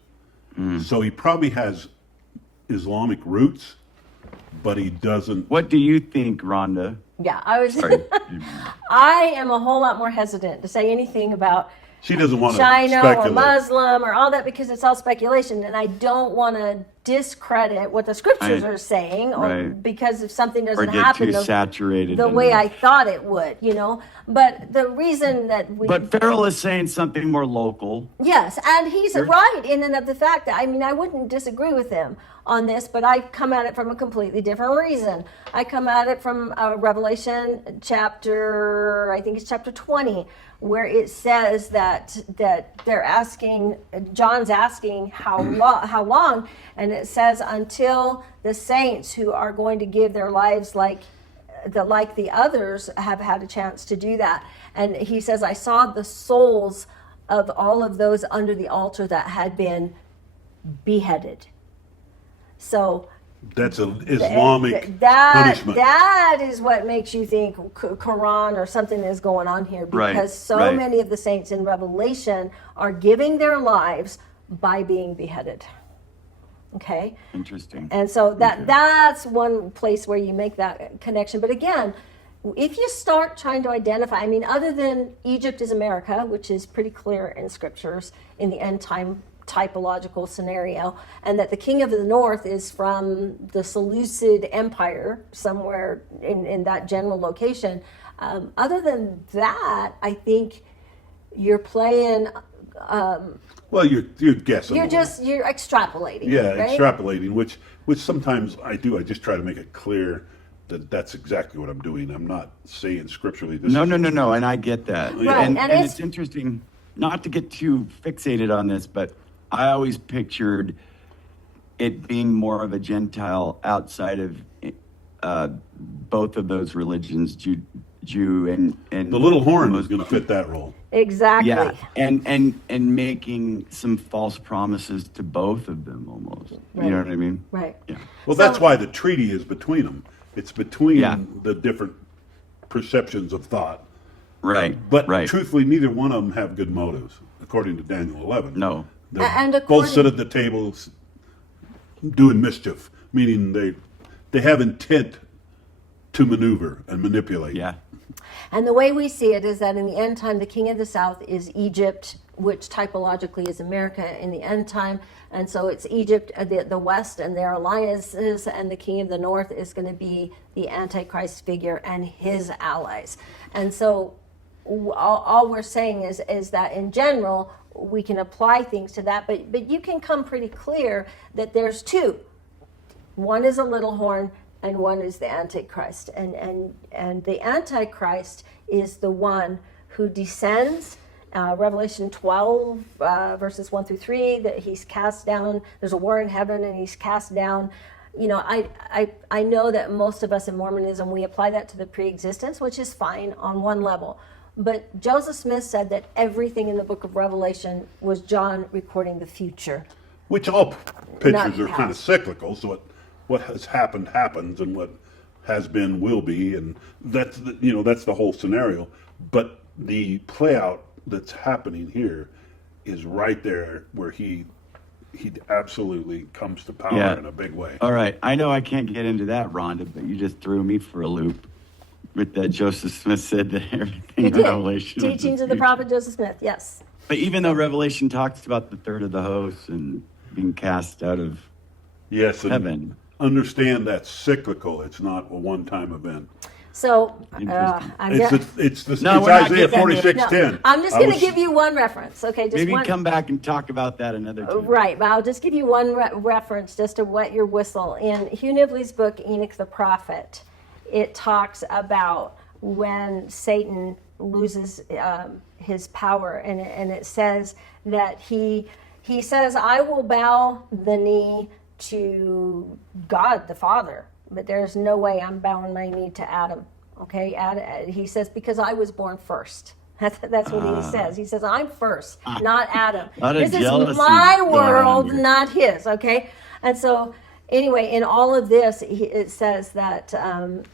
So he probably has Islamic roots, but he doesn't. What do you think, Rhonda? Yeah, I am a whole lot more hesitant to say anything about She doesn't want to China speculate. or Muslim or all that because it's all speculation, and I don't want to discredit what the scriptures are saying, or because if something doesn't or get happen too saturated the in way it. I thought it would, But the reason that But Farrell is saying something more local. Yes, and he's right in and of the fact that, I wouldn't disagree with him on this, but I come at it from a completely different reason. I come at it from Revelation chapter, I think it's chapter 20, where it says that they're asking, John's asking how long, and it says until the saints who are going to give their lives like the others have had a chance to do that. And he says, I saw the souls of all of those under the altar that had been beheaded. So that's an Islamic punishment. That is what makes you think Quran or something is going on here, because many of the saints in Revelation are giving their lives by being beheaded. Okay. Interesting. And so that's one place where you make that connection. But again, if you start trying to identify, I mean, other than Egypt is America, which is pretty clear in scriptures in the end time typological scenario, and that the king of the north is from the Seleucid Empire, somewhere in that general location. Other than that, I think you're playing. Well, you're guessing. You're extrapolating. Yeah, right? extrapolating, which sometimes I do. I just try to make it clear that that's exactly what I'm doing. I'm not saying scripturally this. No, and I get that. Right, And, and it's interesting, not to get too fixated on this, but I always pictured it being more of a Gentile outside of both of those religions, Jew and The little horn is going to fit that role. Exactly. yeah, and making some false promises to both of them almost. Right. You know what I mean? Right. Yeah. Well, that's why the treaty is between them. It's between Yeah. the different perceptions of thought. Right. But right. truthfully, neither one of them have good motives, according to Daniel 11. No. They're And both according- sit at the tables doing mischief, meaning they have intent to maneuver and manipulate. Yeah. And the way we see it is that in the end time, the king of the south is Egypt, which typologically is America in the end time. And so it's Egypt, the west, and their alliances, and the king of the north is going to be the Antichrist figure and his allies. And so all we're saying is that in general, we can apply things to that, but you can come pretty clear that there's two. One is a little horn, and one is the Antichrist. And the Antichrist is the one who descends. Revelation 12, verses 1 through 3, that he's cast down. There's a war in heaven, and he's cast down. You know, I know that most of us in Mormonism, we apply that to the pre-existence, which is fine on one level. But Joseph Smith said that everything in the book of Revelation was John recording the future. Which all pictures are past. kind of cyclical. So what has happened happens, and what has been will be, and that's that's the whole scenario. But the play out that's happening here is right there where he absolutely comes to power Yeah. in a big way. All right. I know I can't get into that, Rhonda, but you just threw me for a loop with that Joseph Smith said that everything He in did. Revelation was Teachings the of the future. prophet Joseph Smith, yes. But even though Revelation talks about the third of the host and being cast out of Yes, and heaven. understand that's cyclical. It's not a one-time event. So Interesting. It's No, we're not Isaiah getting into- 46:10. I'm just I going to was- give you one reference, okay? Just Maybe one. come back and talk about that another time. Right, but I'll just give you one reference just to wet your whistle. In Hugh Nibley's book, Enoch the Prophet, it talks about when Satan loses his power, and it says that he says, I will bow the knee to God the Father, but there's no way I'm bowing my knee to Adam. Okay, he says, because I was born first. That's what he says. He says, I'm first, not Adam. Lot of This is jealousy my going on world, here. not his. Okay, and so anyway, in all of this, it says that and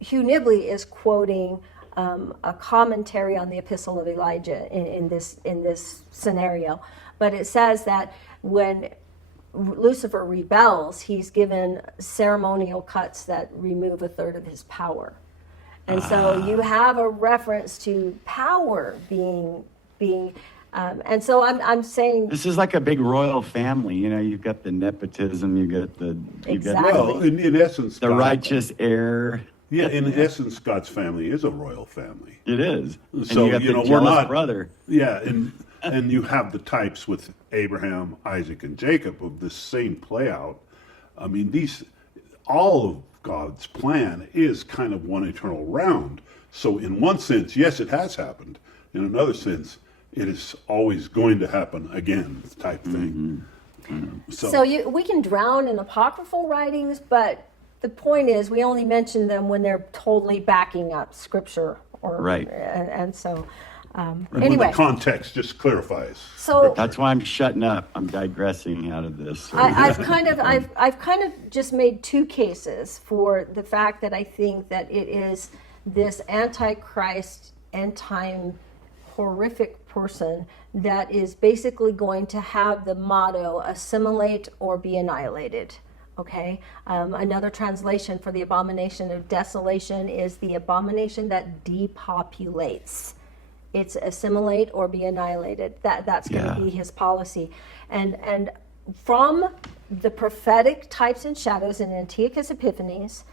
Hugh Nibley is quoting a commentary on the Epistle of Elijah in this scenario, but it says that when Lucifer rebels, he's given ceremonial cuts that remove a third of his power. And so you have a reference to power being and so I'm saying This is like a big royal family. You know, you've got the nepotism, you've got Exactly. Well, in essence, the God- righteous heir. Yeah, in essence, God's family is a royal family. It is. And So, you got you the know, we're jealous not- brother. Yeah, and you have the types with Abraham, Isaac, and Jacob of this same play out. I mean, all of God's plan is kind of one eternal round. So in one sense, yes, it has happened. In another sense, it is always going to happen again, type thing. so we can drown in apocryphal writings, but the point is we only mention them when they're totally backing up scripture or Right. and so When anyway, the context just clarifies. so That's why I'm shutting up. I'm digressing out of this. I've kind of just made two cases for the fact that I think that it is this Antichrist end time horrific person that is basically going to have the motto assimilate or be annihilated. Okay, another translation for the abomination of desolation is the abomination that depopulates. It's assimilate or be annihilated. That's going to be his policy. And from the prophetic types and shadows in Antiochus Epiphanes,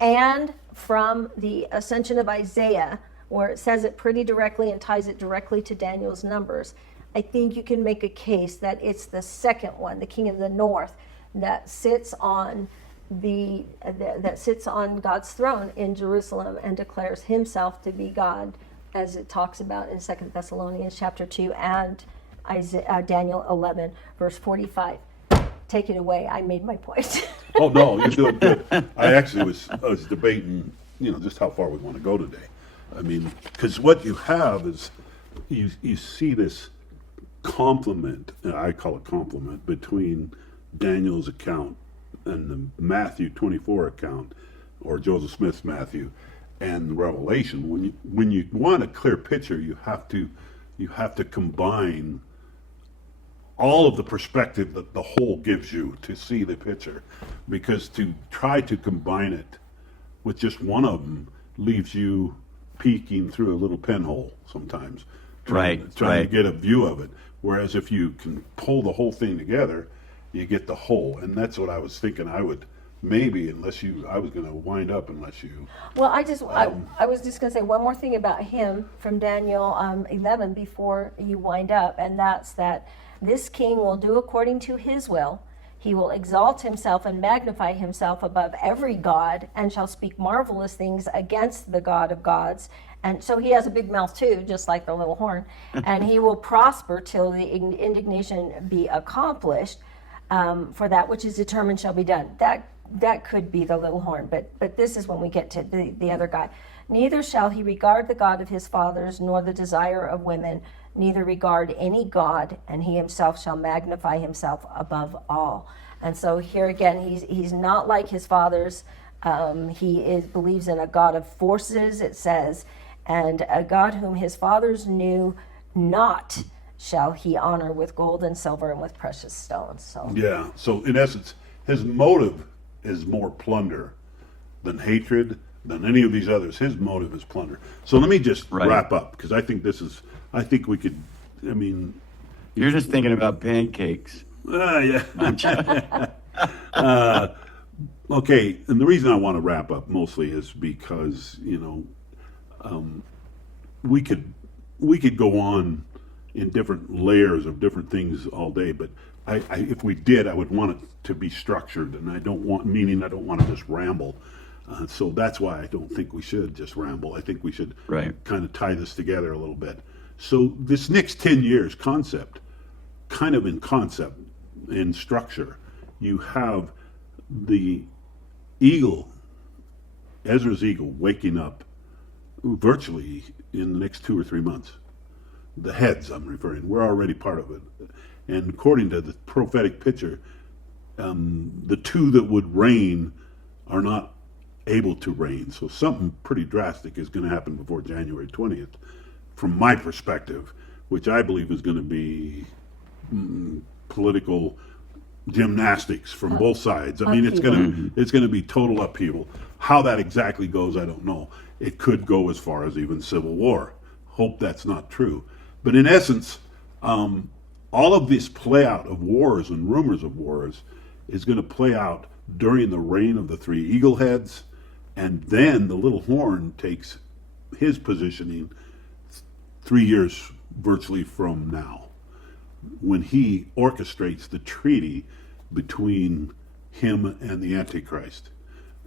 and from the Ascension of Isaiah, where it says it pretty directly and ties it directly to Daniel's numbers, I think you can make a case that it's the second one, the king of the north, that sits on God's throne in Jerusalem and declares himself to be God, as it talks about in 2 Thessalonians chapter 2 and Daniel 11, verse 45. Take it away. I made my point. Oh, no, you're doing good. I actually was debating, just how far we want to go today. I mean, because what you have is you see this complement, I call it complement, between Daniel's account and the Matthew 24 account, or Joseph Smith's Matthew, and Revelation. When you want a clear picture, you have to combine all of the perspective that the whole gives you to see the picture, because to try to combine it with just one of them leaves you peeking through a little pinhole sometimes, trying to get a view of it. Whereas if you can pull the whole thing together, you get the whole. And that's what I was thinking. I would maybe, I was going to wind up unless you. Well, I was just going to say one more thing about him from Daniel 11 before you wind up, and that's that this king will do according to his will. He will exalt himself and magnify himself above every god, and shall speak marvelous things against the God of gods. And so he has a big mouth too, just like the little horn. And he will prosper till the indignation be accomplished. For that which is determined shall be done. That could be the little horn, but this is when we get to the other guy. Neither shall he regard the God of his fathers, nor the desire of women, neither regard any God, and he himself shall magnify himself above all. And so here again, he's not like his fathers. He believes in a God of forces, it says, and a God whom his fathers knew not shall he honor with gold and silver and with precious stones. So in essence, his motive is more plunder than hatred, than any of these others. His motive is plunder. So let me just wrap up, because I think we could, You're just thinking about pancakes. Yeah. Okay, and the reason I want to wrap up mostly is because, we could go on in different layers of different things all day, but if we did, I would want it to be structured, and I don't want to just ramble. So that's why I don't think we should just ramble. I think we should kind of tie this together a little bit. So this next 10 years in structure, you have the eagle, Ezra's eagle, waking up virtually in the next 2 or 3 months. The heads I'm referring, we're already part of it. And according to the prophetic picture, the two that would reign are not able to reign. So something pretty drastic is going to happen before January 20th, from my perspective, which I believe is going to be political gymnastics from both sides. I mean, it's going to be total upheaval. How that exactly goes, I don't know. It could go as far as even civil war. Hope that's not true. But in essence, all of this play out of wars and rumors of wars is going to play out during the reign of the three eagle heads, and then the little horn takes his positioning 3 years virtually from now, when he orchestrates the treaty between him and the Antichrist.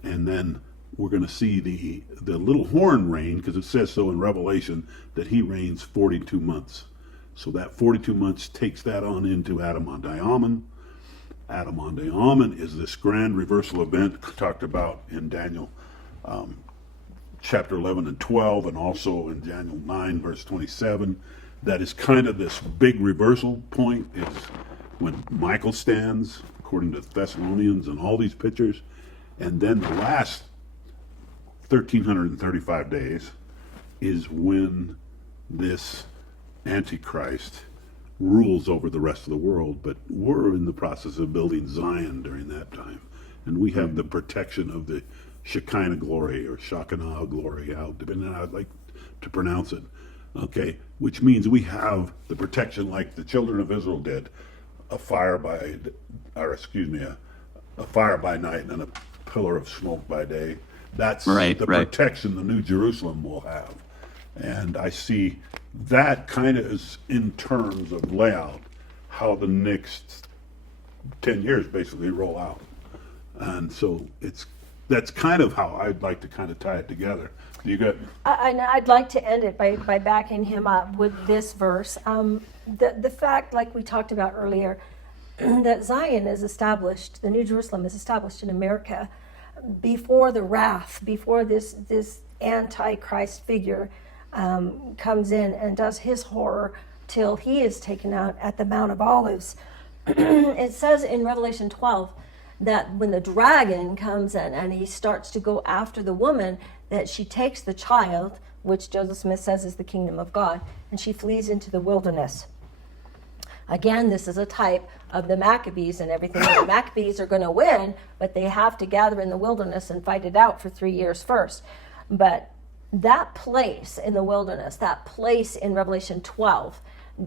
And then we're going to see the little horn reign, because it says so in Revelation that he reigns 42 months. So that 42 months takes that on into Adam-ondi-Ahman. Adam-ondi-Ahman is this grand reversal event talked about in Daniel chapter 11 and 12, and also in Daniel 9 verse 27. That is kind of this big reversal point, is when Michael stands, according to Thessalonians and all these pictures. And then the last 1,335 days is when this Antichrist rules over the rest of the world. But we're in the process of building Zion during that time. and we have the protection of the Shekinah glory or Shekinah glory, depending on how I'd like to pronounce it. Okay, which means we have the protection like the children of Israel did, a fire by night and a pillar of smoke by day. That's Right, the right. protection the New Jerusalem will have. And I see that kind of is in terms of layout, how the next 10 years basically roll out. And so that's kind of how I'd like to kind of tie it together. You got I'd like to end it by backing him up with this verse. The fact, like we talked about earlier, that Zion is established, the New Jerusalem is established in America before the wrath, before this Antichrist figure comes in and does his horror till he is taken out at the Mount of Olives. It says in Revelation 12 that when the dragon comes in and he starts to go after the woman, that she takes the child, which Joseph Smith says is the kingdom of God, and she flees into the wilderness. Again, this is a type of the Maccabees and everything. The Maccabees are going to win, but they have to gather in the wilderness and fight it out for 3 years first. But that place in the wilderness, that place in Revelation 12,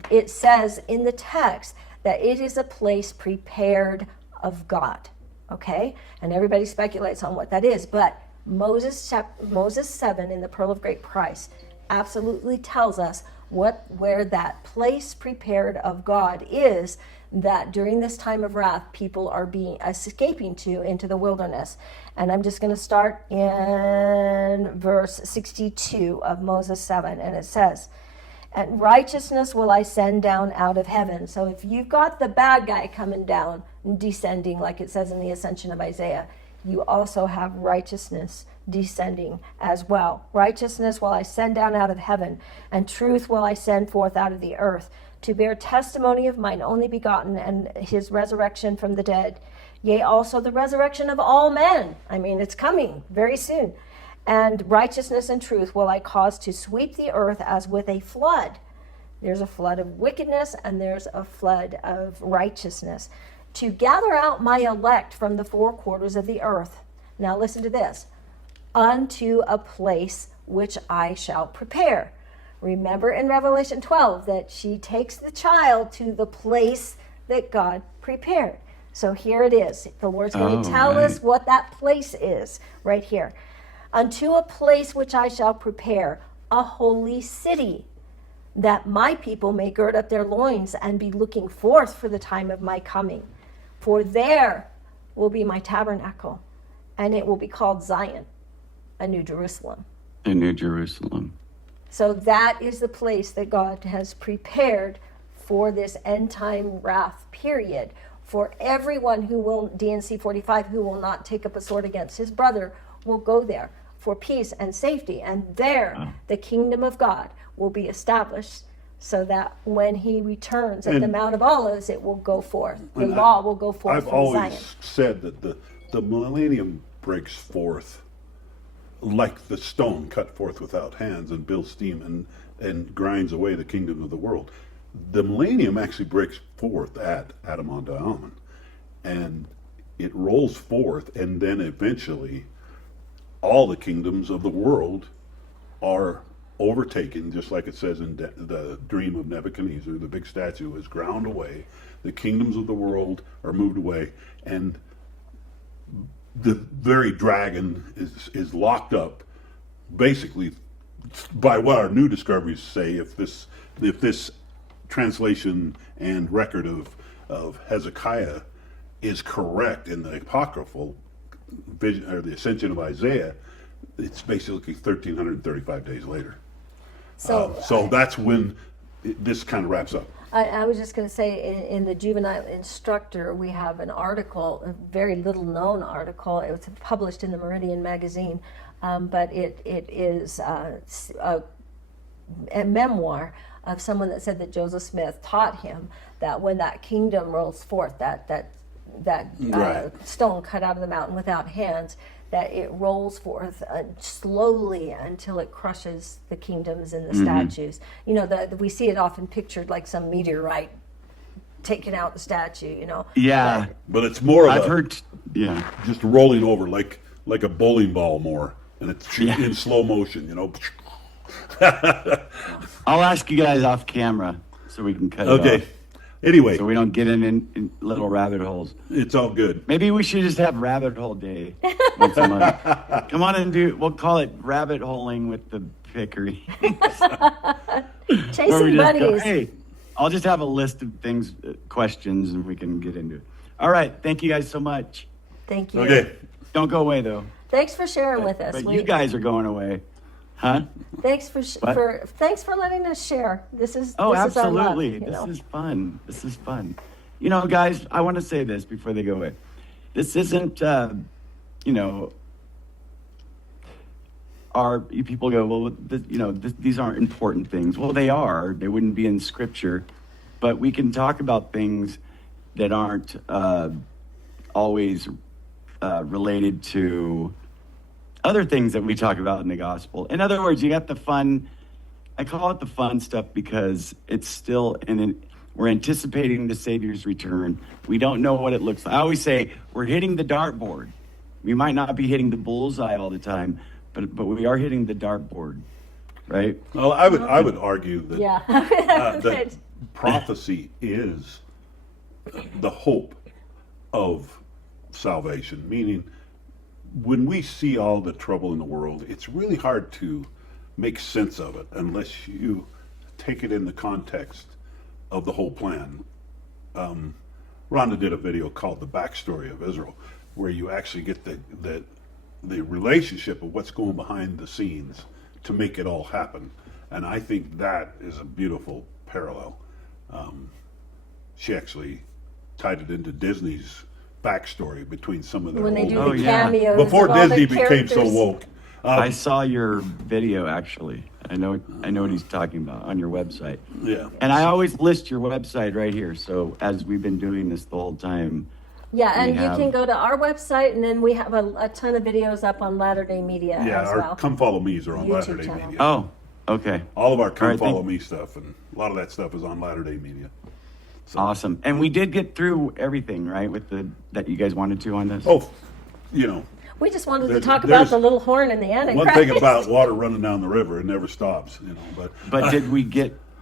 it says in the text that it is a place prepared of God. Okay? And everybody speculates on what that is. But Moses 7 in the Pearl of Great Price absolutely tells us where that place prepared of God is, that during this time of wrath people are escaping to into the wilderness. And I'm just going to start in verse 62 of Moses 7, and it says, "And righteousness will I send down out of heaven." So if you've got the bad guy coming down and descending, like it says in the Ascension of Isaiah, you also have righteousness descending as well. "Righteousness will I send down out of heaven, and truth will I send forth out of the earth, to bear testimony of mine only begotten and his resurrection from the dead. Yea, also the resurrection of all men." I mean, it's coming very soon. "And righteousness and truth will I cause to sweep the earth as with a flood." There's a flood of wickedness and there's a flood of righteousness. "To gather out my elect from the four quarters of the earth." Now listen to this. "Unto a place which I shall prepare." Remember in Revelation 12 that she takes the child to the place that God prepared. So here it is. The Lord's going to tell us what that place is right here. "Unto a place which I shall prepare, a holy city, that my people may gird up their loins and be looking forth for the time of my coming. For there will be my tabernacle, and it will be called Zion, a New Jerusalem." The New Jerusalem. So that is the place that God has prepared for this end time wrath period. For everyone who will, DNC 45, who will not take up a sword against his brother, will go there for peace and safety. And there, the kingdom of God will be established, so that when he returns at the Mount of Olives, it will go forth. The law will go forth I've from Zion. always said that the millennium breaks forth like the stone cut forth without hands and builds steam and grinds away the kingdom of the world. The millennium actually breaks forth at Adam-ondi-Ahman, and it rolls forth, and then eventually all the kingdoms of the world are overtaken, just like it says in the dream of Nebuchadnezzar. The big statue is ground away, the kingdoms of the world are moved away, and the very dragon is locked up, basically, by what our new discoveries say. If this translation and record of Hezekiah is correct in the apocryphal vision or the Ascension of Isaiah, it's basically 1,335 days later. So that's when this kind of wraps up. I was just going to say, in the Juvenile Instructor, we have an article, a very little known article. It was published in the Meridian magazine, but it is a memoir of someone that said that Joseph Smith taught him that when that kingdom rolls forth, that stone cut out of the mountain without hands, that it rolls forth slowly until it crushes the kingdoms and the statues. You know, we see it often pictured like some meteorite taking out the statue, you know. Yeah. But it's more of I've a, heard, yeah. just rolling over like a bowling ball more, and it's Yeah. in slow motion, you know. I'll ask you guys off camera so we can cut it Okay. off. Anyway, So we don't get in little rabbit holes. it's all good. Maybe we should just have rabbit hole day once a month. Come on and we'll call it rabbit holing with the Pickery. Where we Chasing just go, bunnies. hey, I'll just have a list of things, questions, and we can get into it. All right. Thank you guys so much. Thank you. Okay. Don't go away, though. Thanks for sharing with us. But you guys are going away. Huh? Thanks for What? thanks for letting us share. This is Oh, this is our love, absolutely. you know? This is fun. This is fun. You know, guys, I want to say this before they go away. This isn't, you know, people go, well, these aren't important things. Well, they are. They wouldn't be in Scripture. But we can talk about things that aren't always related to other things that we talk about in the gospel. In other words, you got the fun. I call it the fun stuff because it's still we're anticipating the Savior's return. We don't know what it looks like. I always say we're hitting the dartboard. We might not be hitting the bullseye all the time, but we are hitting the dartboard, right? Well, I would argue that Yeah. that prophecy is the hope of salvation. Meaning, when we see all the trouble in the world, it's really hard to make sense of it unless you take it in the context of the whole plan. Rhonda did a video called "The Backstory of Israel," where you actually get the relationship of what's going behind the scenes to make it all happen. And I think that is a beautiful parallel. She actually tied it into Disney's backstory between some of their When they do old- the yeah. cameos. before of all the Disney became so characters. woke. I saw your video actually. I know what he's talking about on your website. Yeah. And I always list your website right here. So as we've been doing this the whole time. Yeah, and We you have- can go to our website, and then we have a ton of videos up on Latter-day Media Yeah, as our well. Come Follow Me's are on YouTube Latter-day channel. Media. Oh, okay. All of our Come All right, Follow Me stuff, and a lot of that stuff is on Latter-day Media. So, Awesome. And we did get through everything, right? That you guys wanted to on this. oh, you know, We just wanted to There's- talk about there's the little horn and the Antichrist. one thing about water running down the river, it never stops, you know, But did we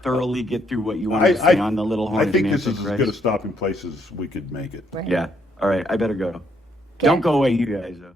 thoroughly get through what you wanted to say on the little horn? I think and this is as Antichrist? good a stopping place as we could make it. Right. Yeah. All right. I better go. Okay. Don't go away, you guys, though.